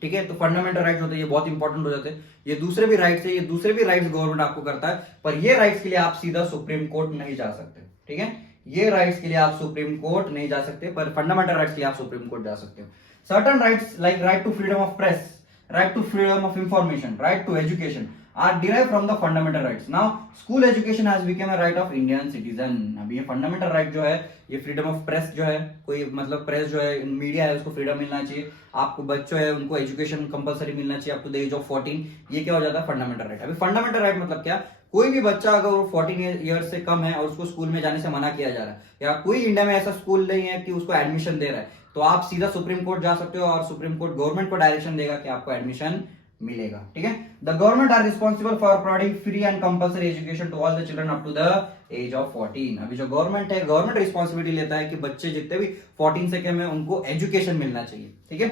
ठीक है, तो फंडामेंटल राइट्स होते हैं, ये बहुत इंपॉर्टेंट हो जाते हैं. ये दूसरे भी राइट्स है, ये दूसरे भी राइट्स गवर्नमेंट आपको करता है, पर ये राइट्स के लिए आप सीधा सुप्रीम कोर्ट नहीं जा सकते. ठीक है, ये राइट्स के लिए आप सुप्रीम कोर्ट नहीं जा सकते, पर फंडामेंटल राइट्स के लिए आप सुप्रीम कोर्ट जा सकते हो. Certain rights like right to freedom of press, right to freedom of information, right to education are derived from the fundamental rights. Now school education has become a right of Indian citizen. अभी ये fundamental right जो है, ये freedom of press जो है, कोई मतलब press जो है, मीडिया है, उसको फ्रीडम मिलना चाहिए. आपको बच्चों है उनको एजुकेशन कंपलसरी मिलना चाहिए up to the age of 14. ये क्या हो जाता है फंडामेंटल राइट. अभी फंडामेंटल राइट मतलब क्या, कोई भी बच्चा अगर वो 14 ईयर्स से कम है और उसको स्कूल में जाने से मना किया जा रहा है, या कोई इंडिया में ऐसा स्कूल नहीं है कि उसको एडमिशन दे रहा है, तो आप सीधा सुप्रीम कोर्ट जा सकते हो और सुप्रीम कोर्ट गवर्नमेंट को डायरेक्शन देगा कि आपको एडमिशन मिलेगा. ठीक है, the government are responsible for providing free and compulsory education to all the children up to the age of 14. अभी जो गवर्नमेंट है, गवर्नमेंट रिस्पॉन्सिबिलिटी लेता है कि बच्चे जितने भी 14 से कम है उनको एजुकेशन मिलना चाहिए. ठीक है,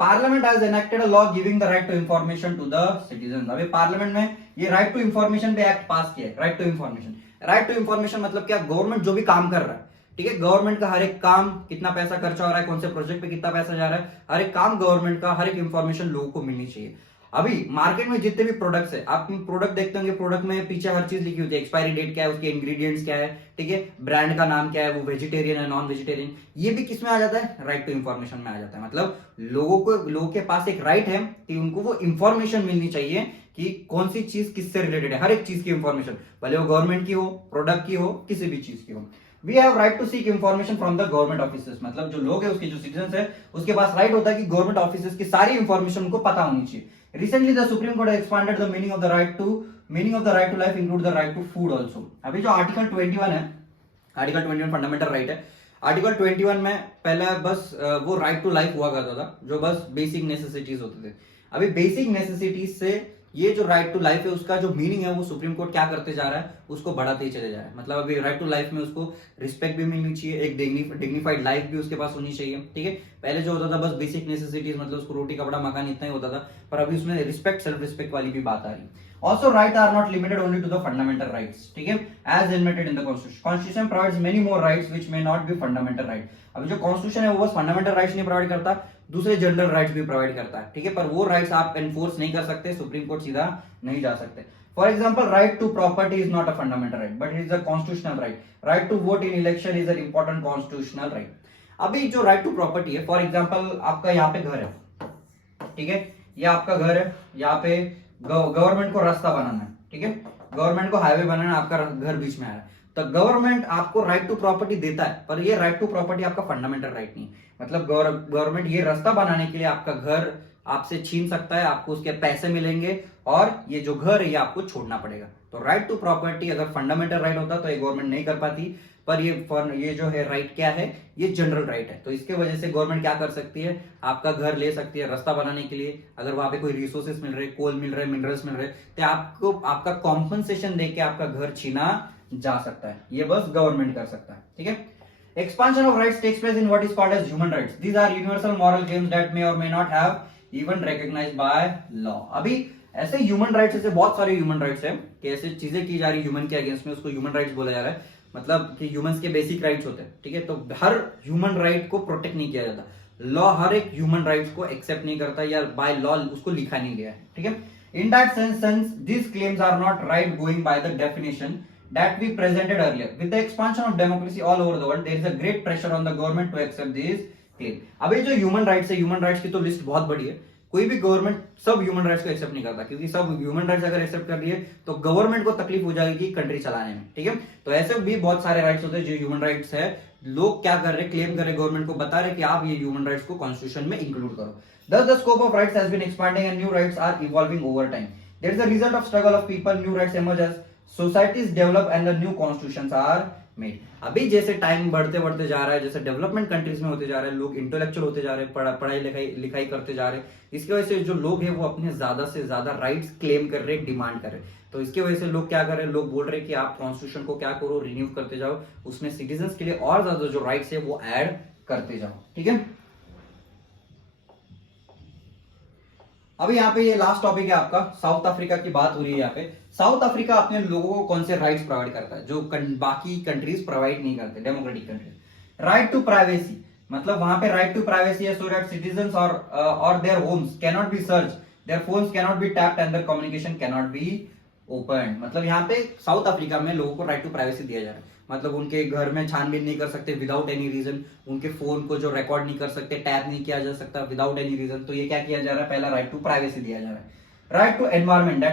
parliament has enacted a law giving the right to information to the citizen. अभी पार्लियामेंट में ये राइट टू इंफॉर्मेशन पे एक्ट पास किया है. Right to information, right to information मतलब क्या, गवर्नमेंट जो भी काम कर रहा है, ठीक है, गवर्नमेंट का हर एक काम, कितना पैसा खर्चा हो रहा है, कौन से प्रोजेक्ट पे कितना पैसा जा रहा है, हर एक काम गवर्नमेंट का, हर एक इंफॉर्मेशन लोगों को मिलनी चाहिए. अभी मार्केट में जितने भी प्रोडक्ट्स है, आप प्रोडक्ट देखते होंगे, प्रोडक्ट में पीछे हर चीज लिखी होती है, एक्सपायरी डेट क्या है, उसके इंग्रेडिएंट्स क्या है, ठीक है, ब्रांड का नाम क्या है, वो वेजिटेरियन है नॉन वेजिटेरियन, ये भी किसमें आ जाता है, राइट टू इंफॉर्मेशन में आ जाता है. मतलब लोगों के पास एक राइट है कि उनको वो इंफॉर्मेशन मिलनी चाहिए कि कौन सी चीज किससे रिलेटेड है, हर एक चीज की इंफॉर्मेशन, भले वो गवर्नमेंट की हो, प्रोडक्ट की हो, किसी भी चीज की हो. We have right to seek information from the government officers. मतलब जो लोग है, उसके जो सिटीजन है, उसके पास राइट होता है कि गवर्नमेंट ऑफिसर्स की सारी इंफॉर्मेशन उनको पता होनी चाहिए. Recently the supreme court expanded the meaning of the right to life include the right to food also. अभी जो आर्टिकल 21 है, आर्टिकल 21 फंडामेंटल राइट है. आर्टिकल 21 में पहला बस वो राइट टू लाइफ हुआ करता था, जो बस बेसिक नेसेसिटीज होते थे. अभी बेसिक नेसेसिटीज से ये जो राइट टू लाइफ है, उसका जो मीनिंग है वो सुप्रीम कोर्ट क्या करते जा रहा है, उसको बढ़ाते ही चले जा रहा है. मतलब अभी राइट टू लाइफ में उसको रिस्पेक्ट भी मिलनी चाहिए, एक डिग्निफाइड लाइफ भी उसके पास होनी चाहिए. ठीक है, पहले जो होता था बस बेसिक नेसेसिटीज, मतलब उसको रोटी कपड़ा मकान इतना ही होता था, पर अभी उसमें रिस्पेक्ट, सेल्फ रिस्पेक्ट वाली भी बात आ रही है. Also, rights are not limited only to the fundamental rights. ठीक है, as enumerated in the constitution. Constitution provides many more rights which may not be fundamental right. अभी जो कॉन्स्टिट्यूशन है वो बस फंडामेंटल राइट्स नहीं प्रोवाइड करता, दूसरे जनरल राइट्स भी प्रोवाइड करता है. ठीक है, पर वो राइट्स आप एनफोर्स नहीं कर सकते, सुप्रीम कोर्ट सीधा नहीं जा सकते. For example, right to property is not a fundamental right but it is a constitutional right. Right to vote in election is a important constitutional right. अभी जो राइट टू प्रॉपर्टी है, for example आपका यहाँ पे घर है, ठीक है, ये आपका घर है, यहाँ पे गवर्नमेंट को रास्ता बनाना है, ठीक है, गवर्नमेंट को हाईवे बनाना है, आपका घर बीच में आ रहा है, तो गवर्नमेंट आपको राइट टू प्रॉपर्टी देता है, पर ये राइट टू प्रॉपर्टी आपका फंडामेंटल राइट नहीं. मतलब गवर्नमेंट ये रास्ता बनाने के लिए आपका घर आपसे छीन सकता है, आपको उसके पैसे मिलेंगे, और ये जो घर है ये आपको छोड़ना पड़ेगा. तो राइट टू प्रॉपर्टी अगर फंडामेंटल राइट होता तो ये गवर्नमेंट नहीं कर पाती, पर ये जो है राइट क्या है, ये जनरल राइट है. तो इसके वजह से गवर्नमेंट क्या कर सकती है, आपका घर ले सकती है रास्ता बनाने के लिए. अगर वहां पे कोई रिसोर्सेस मिल रहे, कोल मिल रहे, मिनरल्स मिल रहे, तो आपको आपका कॉम्पनसेशन देके आपका घर छीना जा सकता है. ये बस गवर्नमेंट कर सकता है. ठीक है, expansion of rights takes place in what is called as human rights. These are universal moral claims that may or may not have even recognized by law. अभी ऐसे ह्यूमन राइट्स, ऐसे बहुत सारे ह्यूमन राइट्स हैं कि ऐसे चीजें की जा रही ह्यूमन के अगेंस्ट में, उसको ह्यूमन राइट्स बोला जा रहा है. मतलब कि ह्यूमंस के बेसिक राइट्स होते हैं, ठीक है, तो हर ह्यूमन राइट को प्रोटेक्ट नहीं किया जाता. लॉ हर एक ह्यूमन राइट्स को एक्सेप्ट नहीं करता, या बाय लॉ उसको लिखा नहीं गया है. ठीक है, in that sense these claims are not right going by the definition that we presented earlier. With the expansion of democracy all over the world, there is a great pressure on the government to accept these claims. अभी जो human rights है, human rights की तो list बहुत बड़ी है, कोई भी गवर्नमेंट सब ह्यूमन राइट्स को एक्सेप्ट नहीं करता, क्योंकि सब ह्यूमन राइट्स अगर एक्सेप्ट कर लिए तो गवर्नमेंट को तकलीफ हो जाएगी कंट्री चलाने में. ठीक है, तो ऐसे भी बहुत सारे राइट्स होते हैं जो ह्यूमन राइट्स है. लोग क्या कर रहे, क्लेम कर रहे, गवर्नमेंट को बता रहे कि आप ये ह्यूमन राइट्स को कॉन्स्टिट्यूशन में इंक्लूड करो. Thus the scope of rights has been expanding and new rights are evolving over time. There is a result of struggle of people, new rights emerge as societies develop and the new constitutions are made. अभी जैसे time बढ़ते बढ़ते जा रहा है, जैसे development countries में होते जा रहे हैं, लोग इंटेलेक्चुअल होते जा रहे हैं, पढ़ाई लिखाई लिखाई करते जा रहे हैं, इसकी वजह से जो लोग हैं वो अपने ज्यादा से ज्यादा राइट्स क्लेम कर रहे हैं, डिमांड कर रहे हैं। तो इसकी वजह से लोग क्या कर रहे हैं, लोग बोल रहे हैं कि आप कॉन्स्टिट्यूशन को क्या करो, रिन्यू करते जाओ, उसमें सिटीजन्स के लिए और ज्यादा जो राइट्स है वो ऐड करते जाओ। ठीक है, अभी यहाँ पे ये लास्ट टॉपिक है आपका, साउथ अफ्रीका की बात हो रही है यहाँ पे। साउथ अफ्रीका अपने लोगों को कौन से राइट्स प्रोवाइड करता है जो बाकी कंट्रीज प्रोवाइड नहीं करते, democratic countries. Right to privacy, मतलब वहां पे राइट टू प्राइवेसी है, सो दैट सिटीजंस और their homes can not be search, their phones can not be tapped and their communication can not be open. मतलब यहाँ पे साउथ अफ्रीका में लोगों को राइट टू प्राइवेसी दिया जा रहा है, मतलब उनके घर में छानबीन नहीं कर सकते विदाउट एनी रीजन, उनके फोन को जो रिकॉर्ड नहीं कर सकते, टैप नहीं किया जा सकता विदाउट एनी रीजन। तो ये क्या किया जा रहा है, पहला राइट टू प्राइवेसी दिया जा रहा है। Right to environment,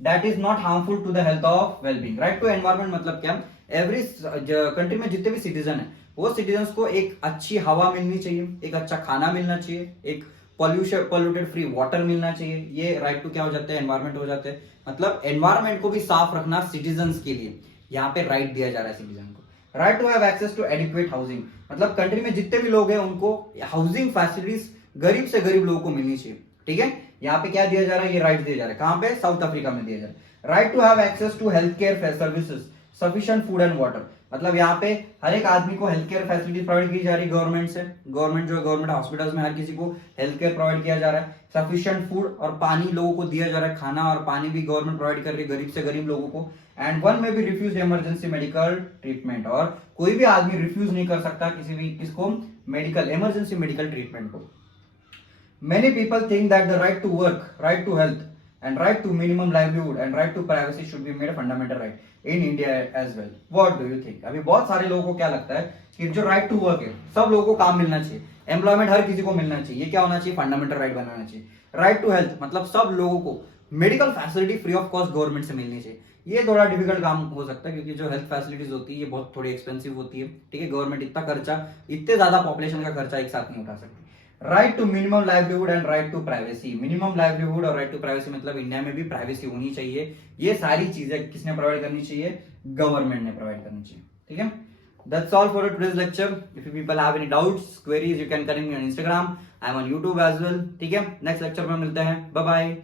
that is not harmful to the health of wellbeing. Right to environment मतलब क्या, एवरी कंट्री में जितने भी सिटीजन है वो सिटीजन्स को एक अच्छी हवा मिलनी चाहिए, एक अच्छा खाना मिलना चाहिए, एक पोल्यूटेड फ्री वाटर मिलना चाहिए। ये राइट टू क्या हो जाते हैं, एनवायरमेंट हो जाते हैं। मतलब एनवायरमेंट को भी साफ रखना सिटीजन्स के लिए यहाँ पे राइट दिया जा रहा है सिटीजन को। Right to have access to adequate housing, मतलब कंट्री में जितने भी लोग हैं उनको हाउसिंग फैसिलिटीज गरीब से गरीब लोगों को मिलनी चाहिए। ठीक है, यहाँ पे क्या दिया जा रहा है, ये राइट दिया जा रहा है, कहां पे, साउथ अफ्रीका में दिया जा रहा है। Right to have access to health care services, sufficient food and water, मतलब यहाँ पे हर एक आदमी को हेल्थ केयर फैसिलिटी प्रोवाइड की जा रही है गवर्नमेंट से। गवर्नमेंट जो है, गवर्नमेंट हॉस्पिटल्स में हर किसी को हेल्थ केयर प्रोवाइड किया जा रहा है। सफिशिएंट फूड और पानी लोगों को दिया जा रहा है, खाना और पानी भी गवर्नमेंट प्रोवाइड कर रही है गरीब से गरीब लोगों को। एंड वन में भी रिफ्यूज इमरजेंसी मेडिकल ट्रीटमेंट, और कोई भी आदमी रिफ्यूज नहीं कर सकता किसी भी किसको, मेडिकल इमरजेंसी मेडिकल ट्रीटमेंट को। Many people think that the right to work, right to health, and right to minimum livelihood and right to privacy should be made a fundamental right in India as well. What do you think? अभी बहुत सारे लोगों को क्या लगता है कि जो राइट टू वर्क है, सब लोगों को काम मिलना चाहिए, एम्प्लॉयमेंट हर किसी को मिलना चाहिए, ये क्या होना चाहिए, फंडामेंटल राइट बनाना चाहिए। राइट टू हेल्थ मतलब सब लोगों को medical facility free of cost government से मिलनी चाहिए। ये थोड़ा डिफिकल्ट काम हो सकता है क्योंकि जो हेल्थ फैसिलिटीज होती है ये बहुत थोड़ी एक्सपेंसिव होती है। ठीक है, गवर्नमेंट इतना खर्चा, इतने ज्यादा पॉपुलेशन का खर्चा एक साथ नहीं उठा सकती। Right to minimum livelihood and right to privacy, minimum livelihood और राइट टू प्राइवेसी मतलब इंडिया में भी प्राइवेसी होनी चाहिए। ये सारी चीजें किसने प्रोवाइड करनी चाहिए, गवर्नमेंट ने प्रोवाइड करनी चाहिए। ठीक है, that's all for today's lecture. If you people have any doubts, queries, you can connect me on Instagram. I am on YouTube as well. ठीक है, नेक्स्ट लेक्चर में मिलते हैं, बाय बाय।